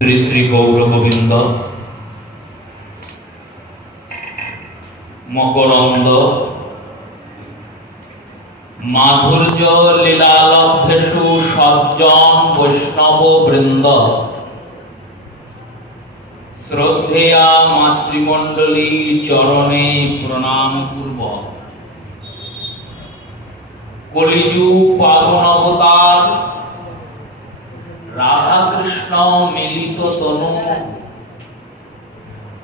শ্রী শ্রী গৌর গোবিন্দ মকরন্দ মাধুর্য লীলালব্ধেষু সজ্জন বৈষ্ণব বৃন্দ শ্রদ্ধেয়া মাতৃমণ্ডলী চরণে প্রণাম পূর্বক কলিযুগ পাবন অবতার রাধা কৃষ্ণ মিলিত তনু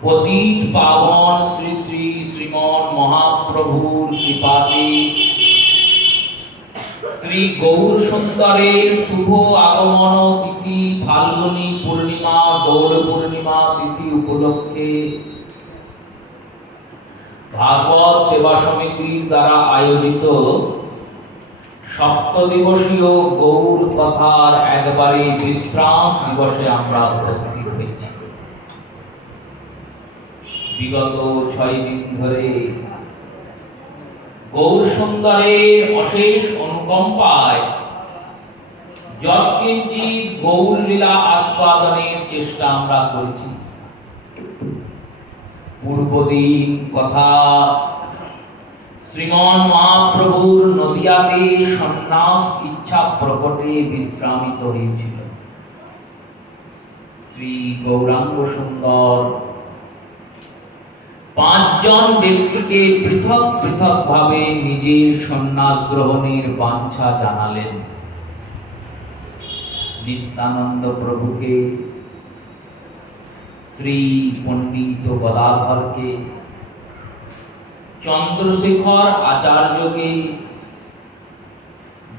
পতিত পাবন শ্রী শ্রী শ্রীমন মহাপ্রভুর কৃপাতে শ্রী গৌর সুন্দরের শুভ আগমন তিথি ফাল্গুনী পূর্ণিমা গৌর পূর্ণিমা তিথি উপলক্ষে ভাগবত সেবা সমিতির দ্বারা আয়োজিত সপ্তদিবসীয় গৌর কথার একবারে বিশ্রাম দিবসে আমরা উপস্থিত হয়েছি। বিগত 6 দিন ধরে গৌর সুন্দরের অশেষ অনুকম্পায় যৎকিঞ্চিৎ গৌর লীলা আস্বাদনের চেষ্টা আমরা করেছি। পূর্বদিন কথা শ্রীমন মহাপ্রভুর নদিয়াতে সন্ন্যাস ইচ্ছা প্রকটে বিশ্রামিত হয়েছিল। শ্রী গৌরাঙ্গ সুন্দর 5 জন ব্যক্তিকে পৃথক পৃথক ভাবে নিজের সন্ন্যাস গ্রহণের বাঞ্ছা জানালেন। নিত্যানন্দ প্রভুকে, শ্রী পণ্ডিত গদাধরকে, চন্দ্রশেখর আচার্যকে,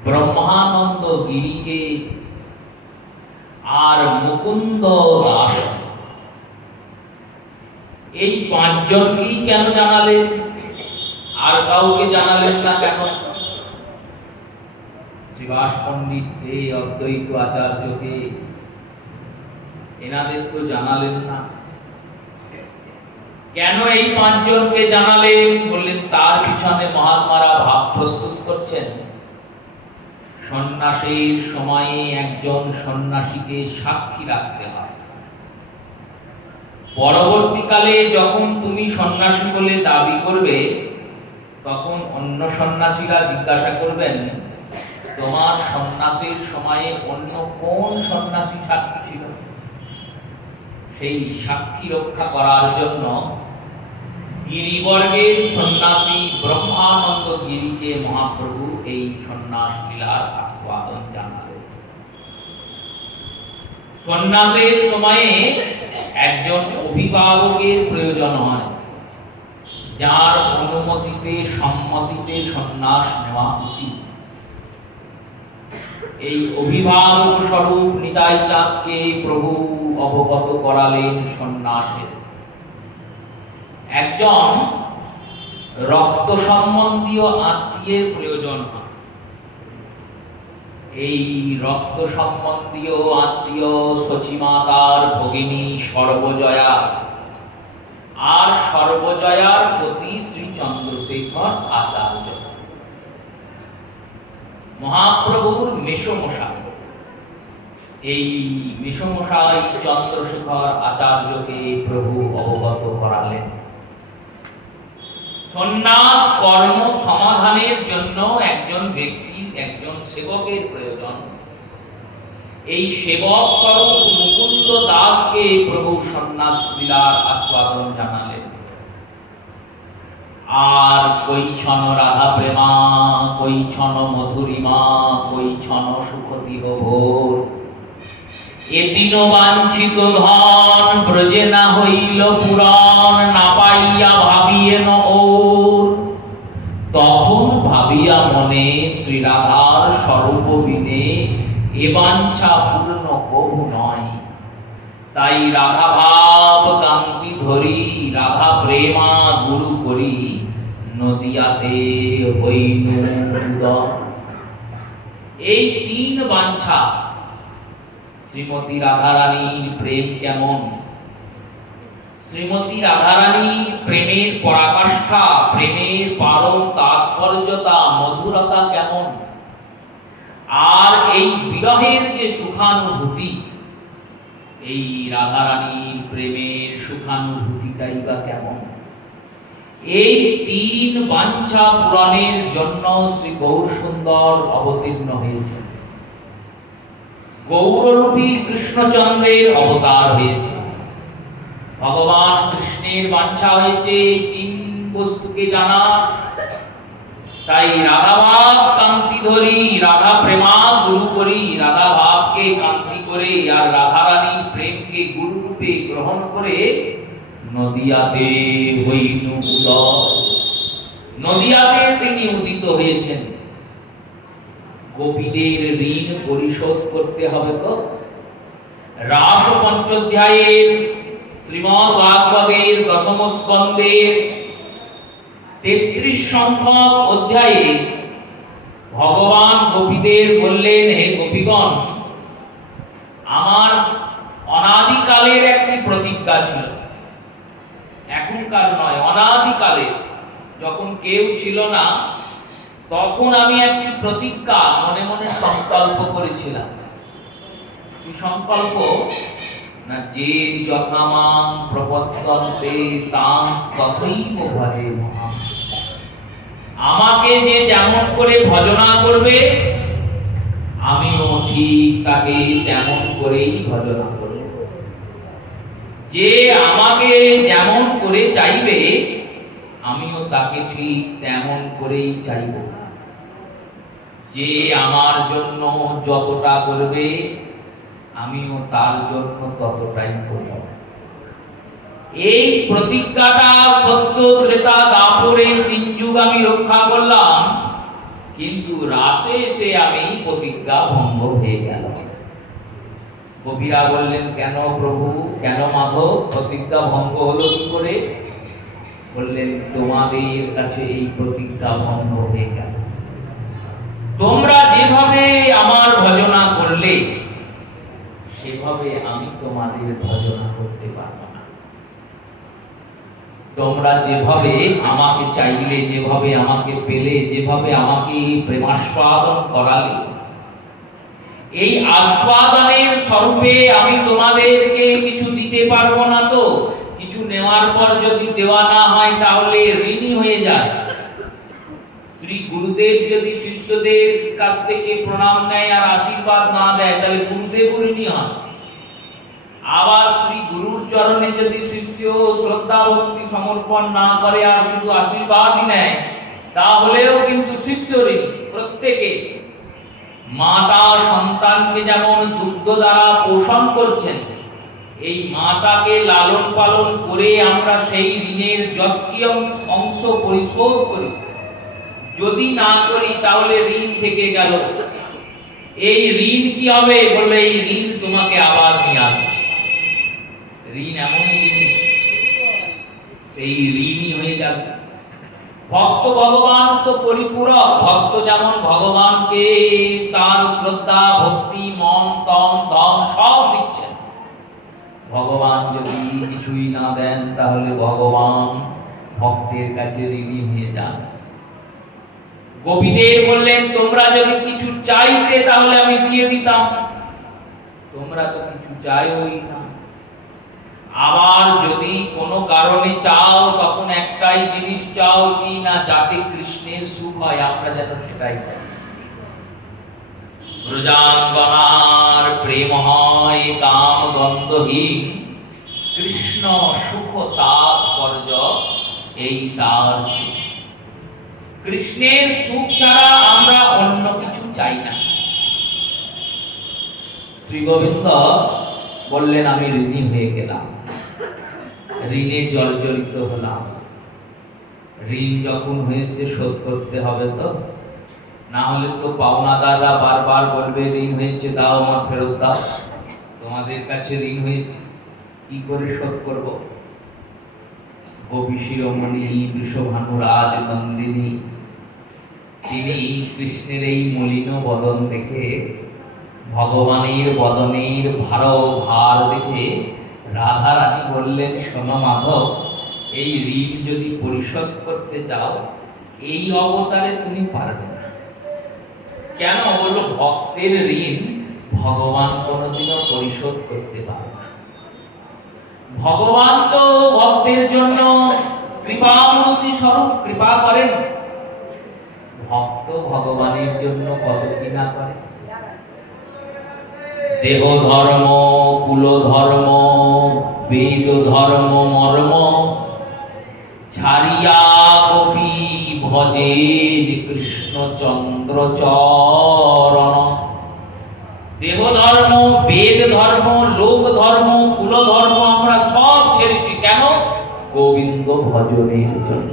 ব্রহ্মানন্দ গিরিকে আর মুকুন্দ দাস, এই 5 জনকেই কেন জানালেন? আর কাউকে জানালেন না কেন? শ্রীবাস পণ্ডিত এই অদ্বৈত আচার্যকে এনাদের তো জানালেন না কেন? এই 5 জনকে জানালেন? বললেন তার পিছনে মহাত্মারা ভাব প্রস্তুত করছেন। সন্ন্যাসের সময়ে একজন সন্ন্যাসীকে সাক্ষী রাখতে হয়। পরবর্তীকালে যখন তুমি সন্ন্যাসী বলে দাবি করবে, তখন অন্য সন্ন্যাসীরা জিজ্ঞাসা করবেন, তোমার সন্ন্যাসের সময়ে অন্য কোন সন্ন্যাসী সাক্ষী ছিল? সেই সাক্ষী রক্ষা করার জন্য গিরিবর্গের সন্ন্যাসী ব্রহ্মানন্দ গিরিকে মহাপ্রভু এই সন্ন্যাস লীলার আস্বাদন জানালেন। সন্ন্যাসের সময়ে একজন অভিভাবকের প্রয়োজন হয়, যার অনুমতিতে সম্মতিতে সন্ন্যাস নেওয়া উচিত। এই অভিভাবক স্বরূপ নিতাই চাঁদকে প্রভু অবগত করালেন সন্ন্যাসের। একজন রক্ত সম্বন্ধীয় আত্মীয়ের প্রয়োজন হয়। এই রক্ত সম্বন্ধীয় আত্মীয় সচিমাতার ভগিনী সর্বজয়া, আর সর্বজয়ার প্রতি শ্রী চন্দ্রশেখর আচার্য, মহাপ্রভুর মেষমশাই। এই মেষমশাই চন্দ্রশেখর আচার্যকে প্রভু অবগত করালেন। সন্ন্যাস কর্ম সমাধানের জন্য একজন ব্যক্তির, একজন সেবকের প্রয়োজন। এই সেবক স্বরূপ মুকুন্দ দাসকে প্রভু সন্ন্যাস লীলার আস্বাদন জানালেন। আর কৈছন রাধা প্রেমা, কৈছন মধুরিমা, কৈছন সুখতিহ ভোর, এদিন বাঞ্ছিত ধন ব্রজে না হইল পুরাণ, না পাইয়া ভাবিয়েন ওর। তখন ভাবিয়া মনে শ্রী রাধার স্বরূপ বিনে এ বাঞ্ছা পূর্ণ কবু নয়। তাই রাধা ভাব কান্তি ধরি, রাধা প্রেমা গুরু করি, নদিয়াতে হইনু উদয়। এই 3 বাঞ্ছা। শ্রীমতী রাধারানীর প্রেম কেমন? শ্রীমতী রাধারানীর প্রেমের পরাকাষ্ঠা, প্রেমের পারম তাৎপর্যতা, মধুরতা কেমন? আর এই বিরহের যে সুখানুভূতি, এই রাধারানীর প্রেমের সুখানুভূতিটাই বা কেমন। এই তিন বাঞ্ছা পূরণের জন্য শ্রী গৌর সুন্দর অবতীর্ণ হয়েছে, গৌররূপী কৃষ্ণচন্দ্রের অবতার হয়েছে। ভগবান কৃষ্ণের বাঞ্ছা হয়েছে তিন বস্তুকে জানা। তাই রাধা ভাব কান্তি ধরি, রাধা প্রেমা গুরু করি, রাধা ভাবকে কান্তি করে আর রাধা রানীর প্রেমকে গুরু রূপে গ্রহণ করে নদিয়াতে হইনু উদয়। নদিয়াতে তিনি উদিত হয়েছেন। গোপীদের ঋণ পরিশোধ করতে হবে তো। রাস পঞ্চোধ্যায়ের শ্রীমদ্ ভাগবতের দশম স্কন্ধের 33 সংখ্যক অধ্যায়ে ভগবান গোপীদের বললেন, হে গোপীগণ, আমার অনাদিকালের একটি প্রতিজ্ঞা ছিল, এখনকার নয়, অনাদিকালের। যখন কেউ ছিল না তখন আমি একটি প্রতিজ্ঞা মনে মনে সংকল্প করেছিলাম। কি সংকল্প? না, যে যথামাং প্রপদ্যন্তে তাং তথৈব ভজে মহাম। আমাকে যে যেমন করে ভজনা করবে আমিও ঠিক তাকে তেমন করেই ভজনা করব। যে আমাকে যেমন করে চাইবে আমিও তাকে ঠিক তেমন করেই চাইব। যে আমার জন্য যতটা করবে আমিও তার জন্য ততটাই করব। এই প্রতিজ্ঞাটা সত্য ত্রেতা দাপরে 3 যুগ আমি রক্ষা করলাম, কিন্তু রাসে এসে আমি প্রতিজ্ঞা ভঙ্গ হয়ে গেল। কবিরা বললেন, কেন প্রভু, কেন মাধব, প্রতিজ্ঞা ভঙ্গ হলো কি করে? বললেন, তোমাদের কাছে এই প্রতিজ্ঞা ভঙ্গ হয়ে গেল। তোমরা যেভাবে আমার ভজনা করলে সেভাবে আমি তোমাদের ভজনা করতে পারব না। তোমরা যেভাবে আমাকে চাইলে, যেভাবে আমাকে পেলে, যেভাবে আমাকে প্রেমাস্বাদন করালে, এই আস্বাদনের স্বরূপে আমি তোমাদেরকে কিছু দিতে পারবো না। তো কিছু নেওয়ার পর যদি দেওয়া না হয় তাহলে ঋণী হয়ে যায়। শ্রী গুরুদেব যদি শিষ্যদের কাছ থেকে প্রণাম নেয় আর আশীর্বাদ না দেয় তাহলে গুরুদেব ঋণী হন। আবার শ্রী গুরুর চরণে যদি শিষ্য শ্রদ্ধা ভক্তি সমর্পণ না করে আর শুধু আশীর্বাদই নেয় তাহলেও কিন্তু শিষ্য ঋণী। প্রত্যেকে মাতা সন্তানকে যেমন দুগ্ধ দ্বারা পোষণ করছেন, এই মাতাকে লালন পালন করে আমরা সেই ঋণের যতটি অংশ পরিশোধ করি। যদি না করি তাহলে ঋণ থেকে গেল। এই ঋণ কি হবে? বলে এই ঋণ তোমাকে আবার নিয়ে আসবে। ঋণ এমন জিনিস, এই ঋণই হয়ে যাবে। ভক্ত ভগবান তো পরিপূরক। ভক্ত যেমন ভগবানকে তার শ্রদ্ধা ভক্তি মন তন ধন সব দিচ্ছেন, ভগবান যদি কিছুই না দেন তাহলে ভগবান ভক্তের কাছে ঋণী হয়ে যান। গোপীদের বললেন, তোমরা যদি কিছু চাইতে তাহলে আমি দিয়ে দিতাম, তোমরা তো কিছু চাইওই না। আবার যদি কোনো কারণে চাও তখন একটাই জিনিস চাও, কি না, যাতে কৃষ্ণের সুখ হয়, আমরা যেন সেটাই চাই। ব্রজাঙ্গনার প্রেম হয় কাম গন্ধহীন, কৃষ্ণ সুখ তাৎপর্য এই তার। কৃষ্ণের সুখ ছাড়া আমরা অন্য কিছু চাই না। শ্রী গোবিন্দ বললেন, আমি ঋণী হয়ে গেলাম, ঋণে জর্জরিত হলাম। ঋণ যখন হয়েছে শোধ করতে হবে তো, না হলে তো পাওনাদাররা বারবার বলবে ঋণ হয়েছে দাও, আমার ফেরত দাও। তোমাদের কাছে ঋণ হয়েছে, কি করে শোধ করব? গোপী শিরোমণি বৃষভানুরাজ নন্দিনী, তিনি কৃষ্ণের এই মলিন বদন দেখে, ভগবানের বদনের ভার দেখে রাধা রানী বললেন, শোনো মাধব, এই ঋণ যদি পরিশোধ করতে চাও এই অবতারে তুমি পারবে না। কেন? বলল, ভক্তের ঋণ ভগবান কোনোদিনও পরিশোধ করতে পারে না। ভগবান তো ভক্তের জন্য কৃপামূর্তি স্বরূপ কৃপা করেন, ভক্ত ভগবানের জন্য কত কি না করে। দেহ ধর্ম, কুল ধর্ম, বেদ ধর্ম মর্ম ছাড়িয়া কপি ভজে কৃষ্ণচন্দ্র চরণ। দেহ ধর্ম, বেদ ধর্ম, লোক ধর্ম, কুল ধর্ম আমরা সব ছেড়েছি। কেন? গোবিন্দ ভজনের জন্য।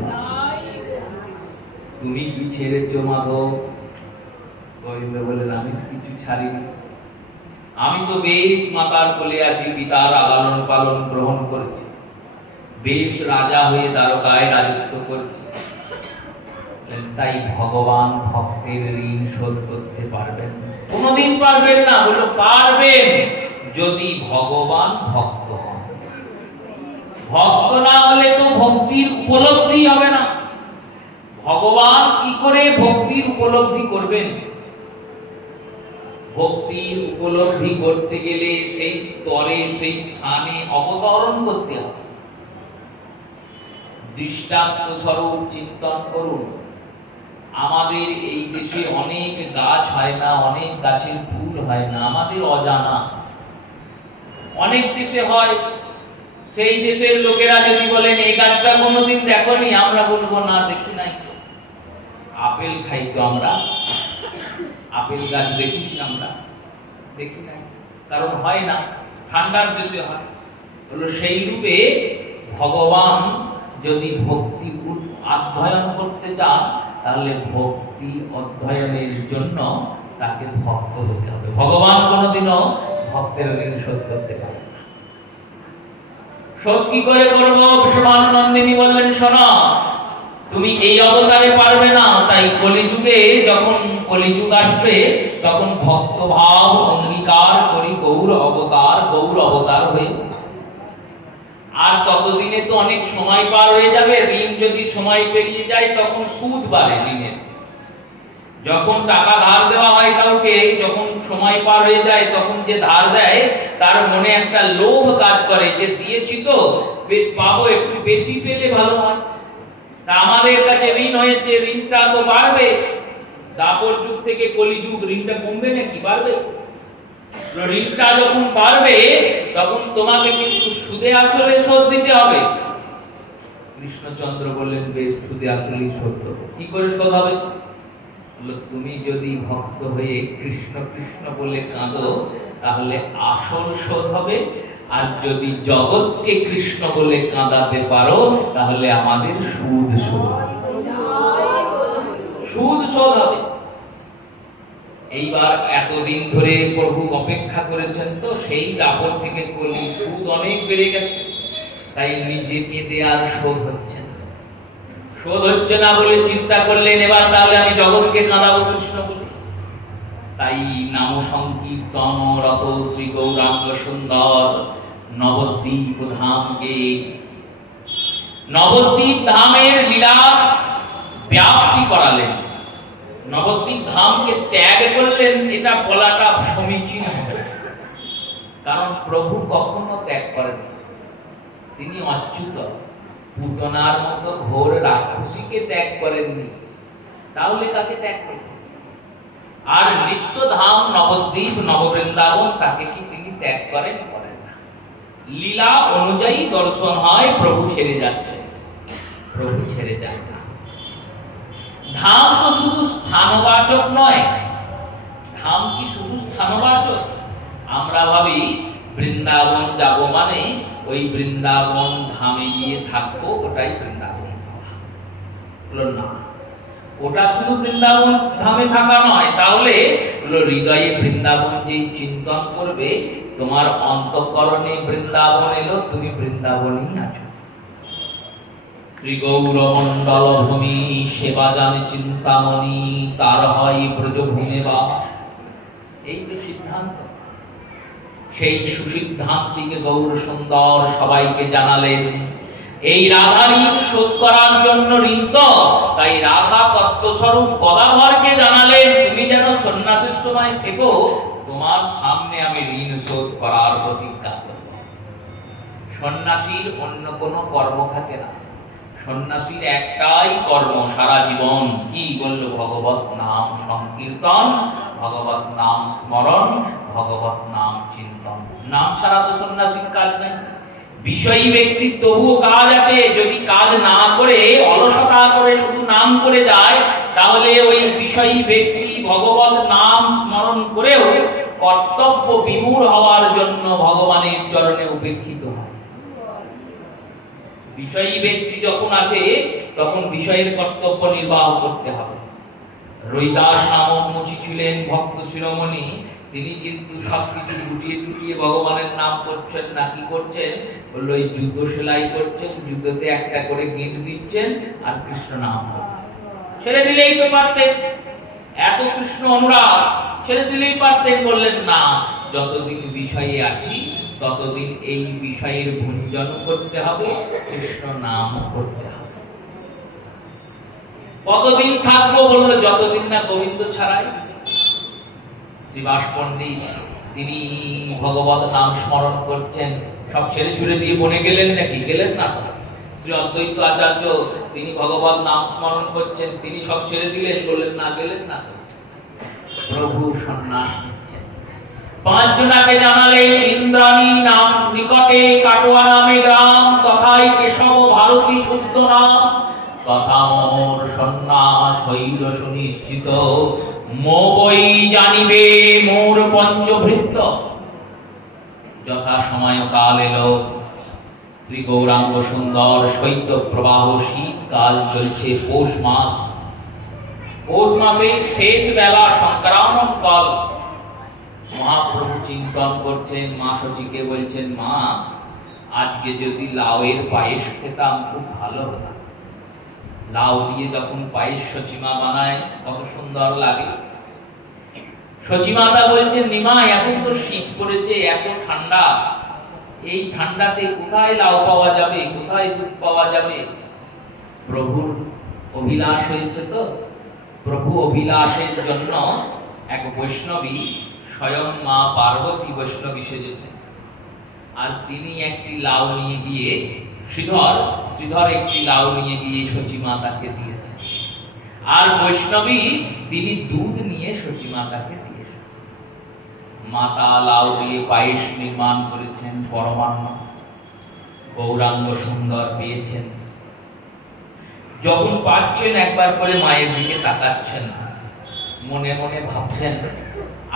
তুমি কি ছেড়েছো মাধব? গোবিন্দ বলেন, আমি কিছু ছাড়িনি। আমি তো বেশ মাতার কোলে আছি, পিতার লালন পালন গ্রহণ করেছি, বেশ রাজা হয়ে দ্বারকায় রাজত্ব করেছি। তাই ভগবান ভক্তের ঋণ শোধ করতে পারবেন? কোনদিন পারবেন না। বলো পারবেন, যদি ভগবান ভক্ত হন। ভক্ত না হলে তো ভক্তির উপলব্ধি হবে না। ভগবান কি করে ভক্তির উপলব্ধি করবেন? ভক্তির উপলব্ধি করতে গেলে সেই স্তরে, সেই স্থানে অবতরণ করতে হবে। দৃষ্টান্ত স্বরূপ চিন্তন করুন। আমাদের এই দেশে অনেক গাছ হয় না, অনেক গাছের ফুল হয় না, আমাদের অজানা। অনেক দেশে হয়। সেই দেশের লোকেরা যদি বলেন এই গাছটা কোনোদিন দেখোনি, আমরা বলবো না, দেখি নাই। আপেল খাই তো আমরা, আপেল গাছ দেখেছি আমরা? দেখি নাই, কারণ হয় না। ঠান্ডার দেশে হয়। হলো সেই রূপে ভগবান যদি ভক্তি অধ্যয়ন করতে চান, তাহলে ভক্তি অধ্যয়নের জন্য তাকে ভক্ত হতে হবে। ভগবান কোনোদিনও ভক্তের ঋণ শোধ করতে পারে না। শোধ কি করে করবো? বিশ্বমানন্দিনী বললেন, শোনো, তুমি এই অবতারে পারবে না। তাই কলিযুগে, যখন কলিযুগ আসবে, তখন ভক্ত ভাব অঙ্গীকার করি গৌর অবতার হয়ে। আর ততদিনে তো অনেক সময় পার হয়ে যাবে। ঋণ যদি সময় পেরিয়ে যায়, তখন সুদ বাড়ে ঋণের। যখন টাকা ধার দেওয়া হয় কাউকে, যখন সময় পার হয়ে যায়, তখন যে ধার দেয় তার মনে একটা লোভ কাজ করে, যে দিয়েছি তো বেশ পাবো, একটু বেশি পেলে ভালো হয়। তা আমাদের কাছে ঋণ হয়েছে, ঋণটা তো বাড়বে। দাপর যুগ থেকে কলিযুগ, ঋণটা কমবে নাকি? বাড়বে। ঋণটা যখন বাড়বে, তখন তোমাকে কিন্তু সুদে আসলে শোধ দিতে হবে। কৃষ্ণচন্দ্র বললেন, বেশ, সুদে আসলে শোধ দেবো। কি করে শোধ হবে? তুমি যদি ভক্ত হয়ে কৃষ্ণ কৃষ্ণ বলে কাঁদো, তাহলে আসল শোধ হবে। আর যদি জগৎকে কৃষ্ণ বলে কাঁদাতে পারো, তাহলে আমাদের সুদ শোধ হবে। এইবার এতদিন ধরে প্রভু অপেক্ষা করেছেন, তো সেই দাপর থেকে কলি সুদ অনেক বেড়ে গেছে। তাই নিজে কেঁদে আর শোধ হচ্ছে না। শোধ হচ্ছে না বলে চিন্তা করলেন, এবার তাহলে আমি জগৎকে কাঁদাবো কৃষ্ণ বলে। তাই নাম সংকীর্তন রত শ্রী গৌরাঙ্গ সুন্দর নবদ্বীপ ধামকে, নবদ্বীপ ধামের লীলা ব্যাপ্তি করালেন। নবদ্বীপ ধামকে ত্যাগ করলেন, এটা বলাটা সমীচীন হবে। কারণ প্রভু কখনো ত্যাগ করেন, তিনি অচ্যুত। পুতনার মতো ঘোর রাক্ষসীকে ত্যাগ করেননি, তাহলে কাকে ত্যাগ করবেন? আর নিত্য ধাম নবদ্বীপ নববৃন্দাবন, তাকে কি তিনি ত্যাগ করেন? করেন না। লীলা অনুযায়ী দর্শন হয়, প্রভু ছেড়ে যাচ্ছে, প্রভু ছেড়ে যায় না। ধাম তো শুধু স্থানবাচক নয়। ধাম কি শুধু স্থানবাচক? আমরা ভাবি বৃন্দাবন যাব মানে ওই বৃন্দাবন ধামে গিয়ে থাকবো, ওটাই বৃন্দাবন। না, ওটা শুধু বৃন্দাবন ধামে থাকা নয়। তাহলে হৃদয়ে বৃন্দাবন যে চিন্তন করবে, তোমার অন্তঃকরণে বৃন্দাবন এলো, তুমি বৃন্দাবনই আছো। শ্রী গৌরমণ্ডল ভূমি সেবা জানে চিন্তামণি, তার হয় ব্রজভূমে বা। এই তো সিদ্ধান্ত। সেই সুসিদ্ধান্তিকে গৌর সুন্দর সবাইকে জানালেন। এই রাধা ঋণ শোধ করার জন্য ঋণ তো, তাই রাধা তত্ত্বস্বরূপ গদাধরকে জানালেন, তুমি যেন সন্ন্যাসের সময় থেকো, তোমার সামনে আমি ঋণ শোধ করার প্রতিজ্ঞা করব। সন্ন্যাসীর অন্য কোনো কর্ম থাকে না। সন্ন্যাসীর একটাই কর্ম সারা জীবন, কি বলল? ভগবত নাম সংকীর্তন, ভগবত নাম স্মরণ, ভগবত নাম চিন্তন। নাম ছাড়া তো সন্ন্যাসীর কাজ নেই। বিষয়ী ব্যক্তির তবুও কাজ আছে। যদি কাজ না করে অলসতা করে শুধু নাম করে যায়, তাহলে ওই বিষয়ী ব্যক্তি ভগবত নাম স্মরণ করেও কর্তব্য বিমূঢ় হওয়ার জন্য ভগবানের চরণে উপেক্ষিত হয়। বিষয়ী ব্যক্তি যখন আছে তখন বিষয়ের কর্তব্য নির্বাহ করতে হবে। রৈদাস নামক মুচি ছিলেন ভক্ত শিরোমণি, তিনি কিন্তু সবকিছু টুটিয়ে টুটিয়ে ভগবানের নাম করছেন না। কি করছেন? বললো ওই জুতো সেলাই করছেন, জুতোতে একটা করে গিঁট দিচ্ছেন আর কৃষ্ণ নাম করছেন। ছেড়ে দিলেই তো পারতেন, এত কৃষ্ণ অনুরাগ, ছেড়ে দিলেই পারতেন। বললেন না, যতদিন বিষয়ে আছি ততদিন এই বিষয়ের ভঞ্জন করতে হবে, কৃষ্ণ নাম করতে হবে। কতদিন থাকবো? বললো যতদিন না গোবিন্দ ছাড়াই। শ্রীবাস পণ্ডিত তিনি ভগবত নাম স্মরণ করছেন, সব ছেড়ে ছুড়ে দিয়ে বনে গেলেন নাকি? গেলেন না তো। শ্রী অদ্বৈত আচার্য তিনি ভগবত নাম স্মরণ করছেন, তিনি সব ছেড়ে দিলেন? বললেন না, গেলেন না তো। প্রভু সন্ন্যাস নিচ্ছেন। 5 জনাকে জানালেন, ইন্দ্রাণী নাম নিকটে কাটোয়া নামে গ্রাম, তথায় কেশব ভারতী শুদ্ধ নাম, তথা মোর সন্ন্যাস হইল সুনিশ্চিত, মো বই জানিবে মোর পঞ্চভৃত্য। যথা সময় কাল এলো, শ্রী গৌরাঙ্গ সুন্দর শৈত্য প্রবাহ, শীতকাল চলছে, পৌষ মাস। পৌষ মাসের শেষ বেলা, সংক্রামণ কাল। মহাপ্রভু চিন্তন করছেন, মা সচিকে বলছেন, মা আজকে যদি লাউয়ের পায়েস খেতাম খুব ভালো হতো। লাউ দিয়ে যখন পায়েস সচিমা বানায় কত সুন্দর লাগে। সচিমাতা বলছেন, নিমাই এখন তো শীত পড়েছে, এত ঠান্ডা, এই ঠান্ডাতে কোথায় লাউ পাওয়া যাবে, কোথায় দুধ পাওয়া যাবে? প্রভুর অভিলাষ হয়েছে তো। প্রভু অভিলাষের জন্য এক বৈষ্ণবী, স্বয়ং মা পার্বতী বৈষ্ণবী সেজেছেন, আর তিনি একটি লাউ নিয়ে গিয়ে শ্রীধর একটি লাউ নিয়ে গিয়ে সচিমাতাকে দিয়েছেন। আর বৈষ্ণবী তিনি দুধ নিয়ে সচিমাতাকে দিয়েছেন। মাতা লাউ দিয়ে পায়েস নির্মাণ করেছেন, পরমান্ন গৌরাঙ্গ সুন্দর পেয়েছেন। যখন পাচ্ছেন একবার করে মায়ের দিকে তাকাচ্ছেন, মনে মনে ভাবছেন,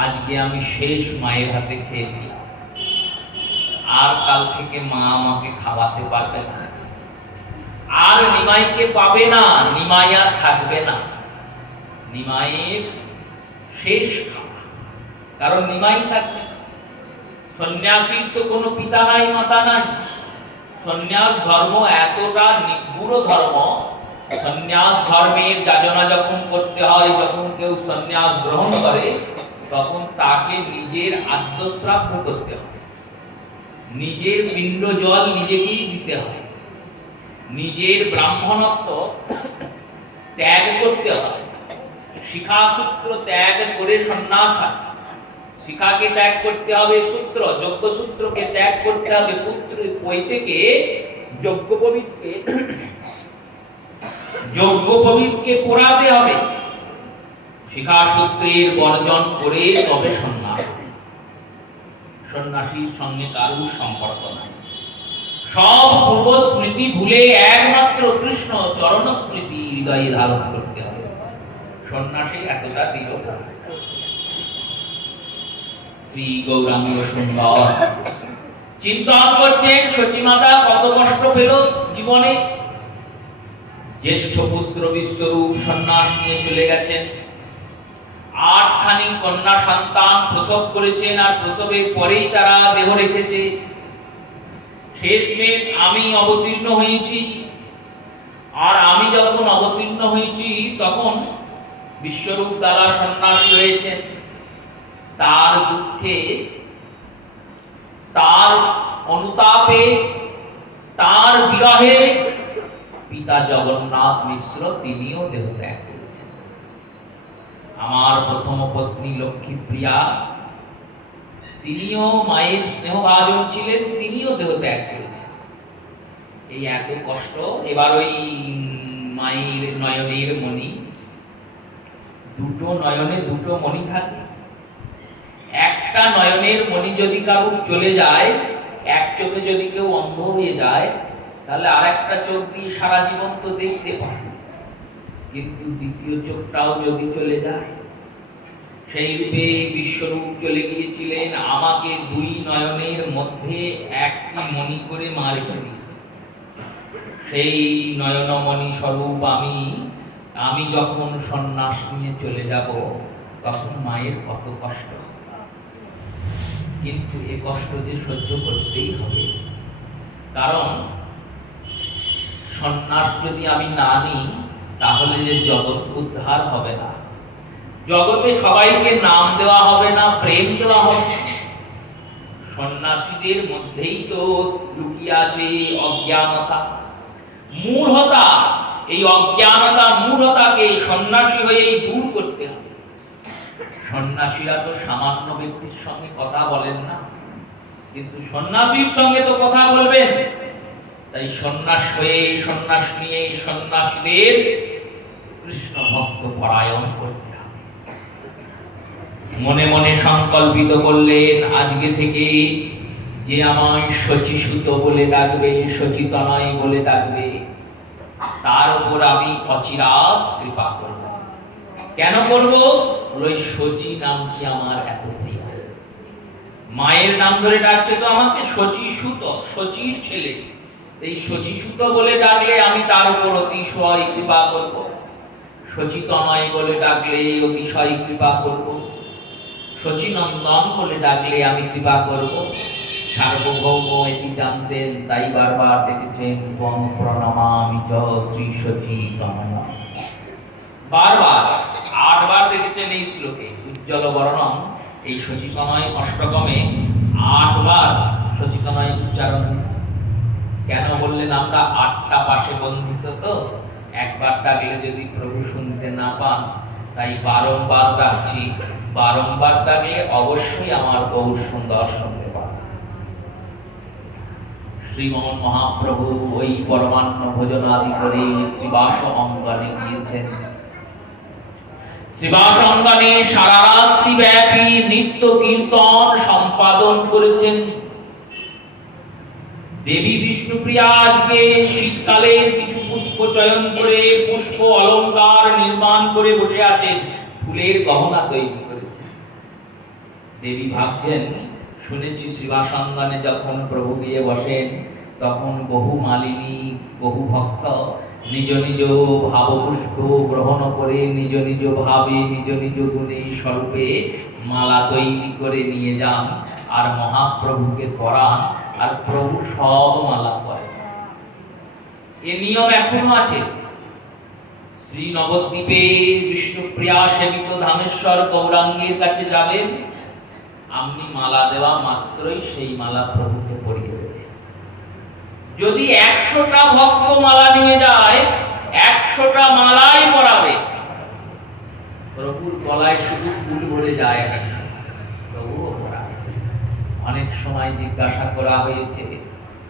আজকে আমি শেষ মায়ের হাতে খেয়েছি, আর কাল থেকে মা আমাকে খাওয়াতে পারবে না, আর নিমাইকে পাবে না, নিমাই আর থাকবে না। নিমাইয়ের শেষ খাওয়া, কারণ নিমাই থাকবে। সন্ন্যাসীর তো কোনো পিতা নাই, মাতা নাই। সন্ন্যাস ধর্ম এতটা নিগুড় ধর্ম, সন্ন্যাস ধর্মের যাজনা যখন করতে হয়, যখন কেউ সন্ন্যাস গ্রহণ করে, তখন তাকে নিজের আদ্যশ্রাদ্ধ করতে হয়, নিজের পিণ্ড জল নিজেকেই দিতে হয়, নিজের ব্রাহ্মণত্ব ত্যাগ করতে হয়, শিখা সূত্র ত্যাগ করে সন্ন্যাস হয়। শিখাকে ত্যাগ করতে হবে, সূত্র যজ্ঞ সূত্রকে ত্যাগ করতে হবে, পুত্র পৈতেকে যজ্ঞোপবীতকে পোড়াতে হবে। শিখা সূত্রের বর্জন করে তবে সন্ন্যাস। সন্ন্যাসীর সঙ্গে কারুর সম্পর্ক নাই। সব পূর্ব স্মৃতি ভুলে একমাত্র কৃষ্ণ চরণ স্মৃতি হৃদয়ে ধারণ করতে হবে। সন্ন্যাসী এতটা দৃঢ়তা। শ্রী গৌরাঙ্গ সুন্দর চিন্তন করছেন, সচিমাতা কত কষ্ট পেল জীবনে। জ্যেষ্ঠ পুত্র বিশ্বরূপ সন্ন্যাস নিয়ে চলে গেছেন, 8খানি কন্যা সন্তান প্রসব করেছেন, আর প্রসবের পরেই তারা দেহ রেখেছে। শেষমেশ আমি অবতীর্ণ হয়েছি, আর আমি যখন অবতীর্ণ হয়েছি তখন বিশ্বরূপ দাদা সন্ন্যাসী হয়েছেন। তার দুঃখে, তার অনুতাপে, তার বিরহে পিতা জগন্নাথ মিশ্র তিনিও দেহ ত্যাগ করেছেন। আমার প্রথম পত্নী লক্ষ্মীপ্রিয়া তিনিও মায়ের স্নেহভাজন ছিলেন, তিনিও দেহ ত্যাগ করেছেন। এই এত কষ্ট। এবার ওই মায়ের নয়নের মণি, দুটো নয়নে দুটো মণি থাকে, একটা নয়নের মণি যদি কারুর চলে যায়, এক চোখে যদি কেউ অন্ধ হয়ে যায়, তাহলে আর একটা চোখ দিয়ে সারা জীবন তো দেখতে পায়, কিন্তু দ্বিতীয় চোখটাও যদি চলে যায়, সেই রূপে বিশ্বরূপ চলে গিয়েছিলেন। আমাকে দুই নয়নের মধ্যে একটি মণি করে মা রেখে দিয়েছে। সেই নয়নমণি স্বরূপ আমি যখন সন্ন্যাস নিয়ে চলে যাব, তখন মায়ের কত কষ্ট, কিন্তু এ কষ্ট যে সহ্য করতেই হবে। কারণ সন্ন্যাস যদি আমি না নিই, তাহলে যে জগৎ উদ্ধার হবে না, জগতে সবাইকে নাম দেওয়া হবে না, প্রেম দেওয়া হবে। সন্ন্যাসীদের মধ্যেই তো লুকিয়ে আছে অজ্ঞানতা, মূঢ়তা। এই অজ্ঞানতা, মূঢ়তাকে সন্ন্যাসী হয়েই দূর করতে হবে। সন্ন্যাসীরা তো সামান্য ব্যক্তির সঙ্গে কথা বলেন না, কিন্তু সন্ন্যাসীর সঙ্গে তো কথা বলবেন। তাই সন্ন্যাস হয়ে, সন্ন্যাস নিয়ে সন্ন্যাসীদের কৃষ্ণ ভক্ত পরায়ণ করতে হবে। মনে মনে সংকল্পিত করলেন, আজকে থেকে যে আমায় শচীসুত বলে ডাকবে, শচীতনয় বলে ডাকবে, তার উপর আমি অচিরাত কৃপা করব। কেন করব? ওই শচী নামটি আমার এত প্রিয়। মায়ের নাম ধরে ডাকছে তো আমাকে, শচীসুত, শচীর ছেলে। এই শচীসুত বলে ডাকলে আমি তার উপর অতিশয় কৃপা করব। শচীতনয় বলে ডাকলে অতিশয় কৃপা করব। শচীনন্দন বলে ডাকলে আমি কৃপা করব। সার্বভৌম এটি জানতেন, তাই বারবার দেখেছেন ত্বং প্রণমামি চ শ্রী শচীতনয়। বারবার 8 বার দেখেছেন এই শ্লোকে। উজ্জ্বল বর্ণম, এই শচীতনয় অষ্টকমে 8 বার শচীতনয় উচ্চারণ হয়েছে। কেন বললেন? আমরা 8টা পাশে বন্ধিত, তো একবার ডাকলে যদি প্রভু শুনতে না পান, তাই বারংবার ডাকছি। বারংবার ডাকলে অবশ্যই আমার গৌর সুন্দর শুনতে পান। শ্রীমন মহাপ্রভু ওই পরমান্ন ভোজনাদি করে শ্রীবাস অঙ্গনে গিয়েছেন। শ্রীবাস অঙ্গনে সারা রাত্রি ব্যাপী নিত্য কীর্তন সম্পাদন করেছেন। দেবী বিষ্ণুপ্রিয়া আজকে শীতকালের কিছু পুষ্প চয়ন করে, পুষ্প অলঙ্কার নির্মাণ করে বসে আছেন, ফুলের গহনা তৈরি করেছেন। দেবী ভাবছেন, শুনেছি শ্রীবাসাঙ্গনে যখন প্রভু গিয়ে বসেন, তখন বহু মালিনী, বহু ভক্ত নিজ নিজ ভাবপুষ্প গ্রহণ করে, নিজ নিজ ভাবে, নিজ নিজ গুণে স্বরূপে মালা তৈরি করে নিয়ে যান আর মহাপ্রভুকে পরান, আর প্রভু সব মালা করেন। এ নিয়ম এখনো আছে। শ্রী নবদ্বীপে বিষ্ণুপ্রিয়া সেবিত ধামেশ্বর গৌরাঙ্গের কাছে যাবেন, আপনি মালা দেওয়া মাত্রই সেই মালা প্রভুকে পরিয়ে দেবে। যদি 100টা ভক্ত মালা নিয়ে যায়, 100টা মালাই পরাবে। প্রভুর গলায় শুধু ফুল ভরে যায়, প্রভুও পরাবে। অনেক সময় জিজ্ঞাসা করা হয়েছে,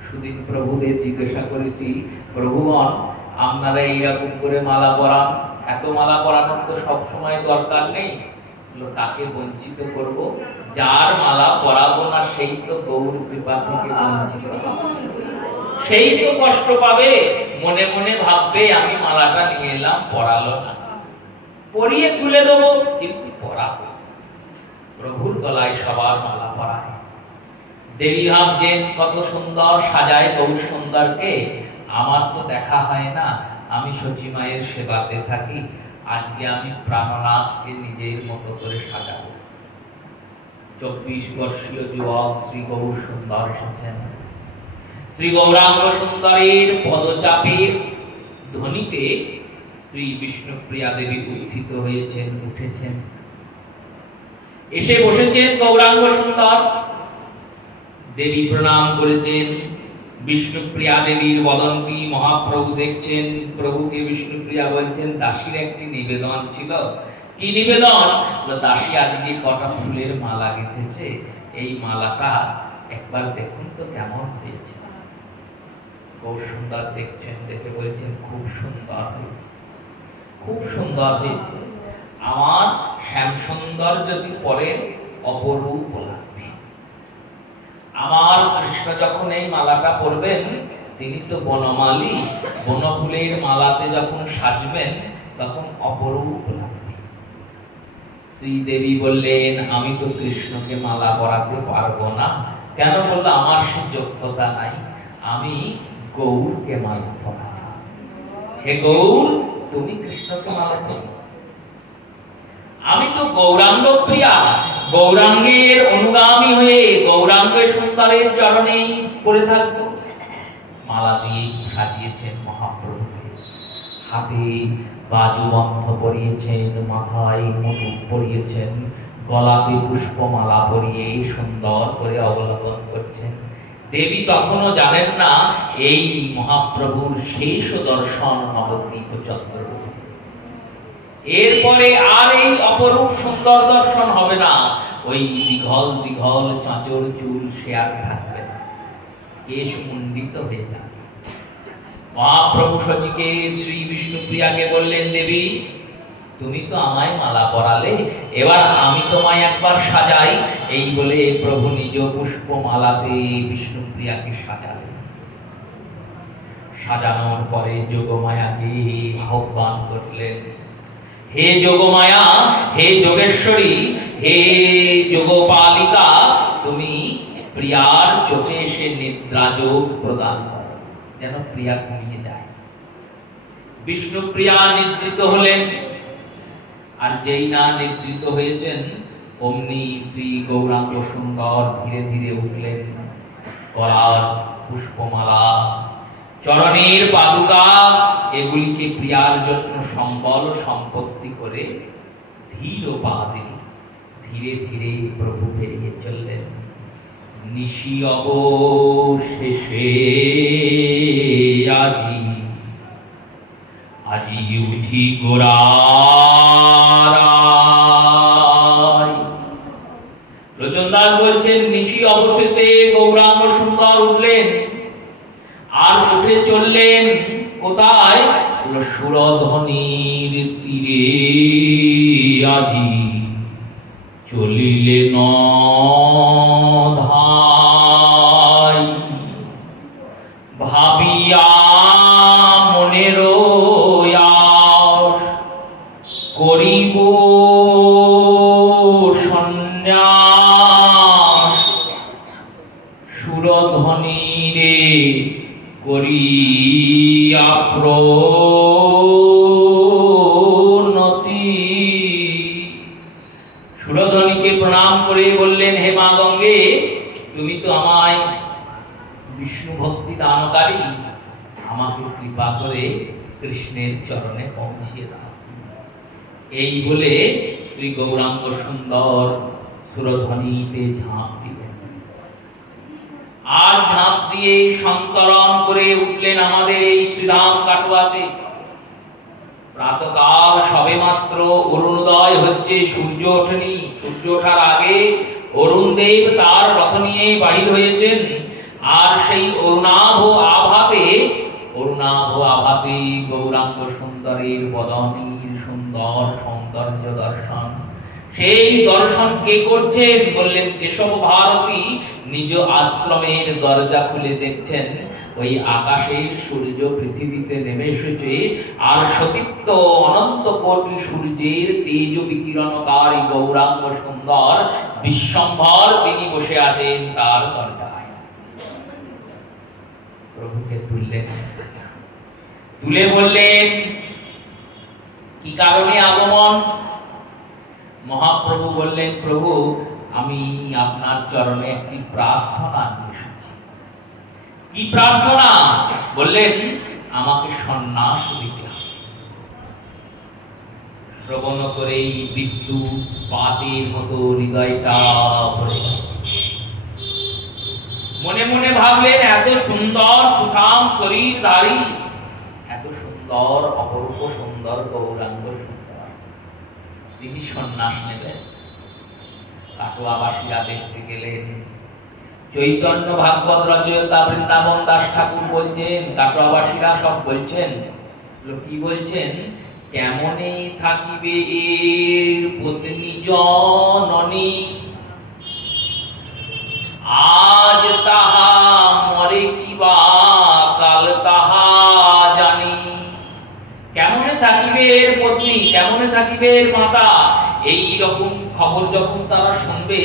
সুদিন প্রভুদের জিজ্ঞাসা করেছি, প্রভুগণ আপনারা এইরকম করে মালা পরান, এত মালা পরানোর তো সব সময় দরকার নেই, তাকে বঞ্চিত করব? যার মালা পরাবো না সেই তো গৌর কৃপা থেকে বঞ্চিত, সেই তো কষ্ট পাবে, মনে মনে ভাববে আমি মালাটা নিয়ে এলাম, পরালো না। পরিয়ে তুলে দেবো, কিন্তু পরাবো। প্রভুর গলায় সবার মালা পরায়। দেবী ভাবছেন কত সুন্দর সাজায় গৌর সুন্দরকে, আমার তো দেখা হয় না, আমি শচী মায়ের সেবাতে থাকি, আজকে আমি প্রাণনাথকে নিজের মতো করে সাজাবো। 24 বর্ষীয় যুবক শ্রী গৌর সুন্দর এসেছেন। শ্রী গৌরাঙ্গ সুন্দরের পদচাপের ধ্বনিতে শ্রী বিষ্ণুপ্রিয়া দেবী উত্থিত হয়েছেন, উঠেছেন, এসে বসেছেন গৌরাঙ্গ সুন্দর। দেবী প্রণাম করেছেন। বিষ্ণুপ্রিয়া দেবীর বদনটি মহাপ্রভু দেখছেন। প্রভুকে বিষ্ণুপ্রিয়া বলছেন, দাসীর একটি নিবেদন ছিল। কি নিবেদন? দাসী আজকে কটা ফুলের মালা গেঁথেছে, এই মালাটা একবার দেখুন তো কেমন হয়েছে। গৌর সুন্দর দেখছেন, দেখে বলছেন খুব সুন্দর হয়েছে, খুব সুন্দর হয়েছে, আমার শ্যাম সুন্দর যদি পরে অপরূপ লাগবে। আমার কৃষ্ণ যখন এই মালাটা পরবেন, তিনি তো বনমালী, বনফুলের মালাতে যখন সাজবেন তখন অপরূপ লাগবে। শ্রীদেবী বললেন, আমি তো কৃষ্ণকে মালা পরাতে পারবো না। কেন? বললো, আমার সে যোগ্যতা নাই, আমি গৌরকে মালা পরাবো। হে গৌর, তুমি কৃষ্ণকে মালা পরাবো। আমি তো গৌরাঙ্গ প্রিয়া, গৌরাঙ্গের অনুগামী হয়ে গৌরাঙ্গ সুন্দরের চরণেই পড়ে থাকবো। মালা দিয়ে সাজিয়েছেন মহাপ্রভুকে, হাতে বাজুবন্ধ পরিয়েছেন, মাথায় মুকুট পরিয়েছেন, গলাতে পুষ্পমালা পরিয়ে সুন্দর করে অবলোকন করছেন। দেবী তখনও জানেন না এই মহাপ্রভুর শেষ দর্শন নবদ্বীপ চন্দ্ররূপে। এরপরে আর এই অপরূপ সুন্দর দর্শন হবে না। ওই দীঘল দীঘল চাঁচর চুল সে আর থাকবে না, কেশ মুন্ডিত হয়ে যাবে। মহাপ্রভু শচীকে শ্রী বিষ্ণুপ্রিয়াকে বললেন, দেবী তুমি তো আমায় মালা পরালে, এবার আমি তোমায় একবার সাজাই। এই বলে প্রভু নিজ পুষ্পমালাতে বিষ্ণুপ্রিয়াকে সাজালেন। সাজানোর পরে যোগমায়াকে আহ্বান করলেন, হে যোগমায়া, হে যোগেশ্বরী, হে যোগপালিকা, তুমি প্রিয়ার চোখে সে নিদ্রা যোগ প্রদান করো, যেন প্রিয়া ঘুমিয়ে যায়। বিষ্ণুপ্রিয়া নিদ্রিত হলেন, আর যেই না নিদ্রিত হয়েছেন অমনি শ্রী গৌরাঙ্গ সুন্দর ধীরে ধীরে উঠলেন। গলার পুষ্পমালা, চরণের পাদুকা, এগুলিকে প্রিয়ার জন্য সম্বল সম্পত্তি করে ধীর পাদে ধীরে ধীরে প্রভু বেরিয়ে চললেন। নিশি অবশেষে আজি উঠি গোরারায়। লোচনদাস বলছেন, নিশি অবশেষে গৌরাঙ্গ সুন্দর উঠলেন, আর উঠে চললেন কোথায়? সুরধ্বনির তীরে আজি চলিলেন ধাই। ভাবিয়া মনের করিব সন্ন্যাস, সুরধ্বনিরে করিয়া প্রণতি। সুরধ্বনিকে প্রণাম করে বললেন, হে মা গঙ্গে, তুমি তো আমায় বিষ্ণু ভক্তি দানকারী, আমাকে কৃপা করে কৃষ্ণের চরণে পৌঁছিয়ে দাও। এই বলে শ্রী গৌরাঙ্গ সুন্দর সুরধ্বনিতে ঝাঁপ দিলেন, আর ঝাঁপ দিয়ে সন্তরণ করে উঠলেন আমাদের এই শ্রীধাম কাটোয়াতে। প্রাতকাল সবে মাত্র অরুণোদয় হচ্ছে, সূর্য ওঠেনি। সূর্য ওঠার আগে অরুণদেব তার রথ নিয়ে বাহির হয়েছেন, আর সেই অরুণাভ আভাতে গৌরাঙ্গ সুন্দরের বদনীর সুন্দর সৌন্দর্য দর্শন। সেই দর্শন কে করছেন? বললেন কেশব ভারতী নিজ আশ্রমের দরজা খুলে দেখছেন ওই আকাশের সূর্য পৃথিবীতে নেমে এসেছে, আর সতীত্ব অনন্ত কোটি সূর্যের তেজ বিকিরণকারী গৌরাঙ্গ সুন্দর বিশ্বম্ভর তিনি বসে আছেন তার দরজায়। প্রভুকে তুলে বললেন, কি কারণে আগমন? মহাপ্রভু বললেন, প্রভু আমি আপনার চরণে একটি প্রার্থনা নিয়ে এসেছি। কি প্রার্থনা? বললেন, আমাকে সন্ন্যাস দিতে হবে। শ্রবণ করেই বিদ্যুৎ পাতের মতো হৃদয়টা ভরে গেল। মনে মনে ভাবলেন, এত সুন্দর সুঠাম শরীরধারী, এত সুন্দর অপরূপ সুন্দর গৌরাঙ্গ সুন্দর, তিনি সন্ন্যাস নেবেন। কাটোয়াবাসীরা দেখতে গেলেন, চৈতন্য ভাগবত রচয়িতা বৃন্দাবন দাস ঠাকুর বলছেন, কাটোয়াবাসীরা সব বলছেন, কি বলছেন? কেমনে থাকিবে এর পত্নী জননী, আজ তাহা মরে কিবা কাল তাহা জানি। কেমনে থাকিবে এর পত্নী, কেমনে থাকিবে এর মাতা, এই রকম খবর যখন তারা শুনবে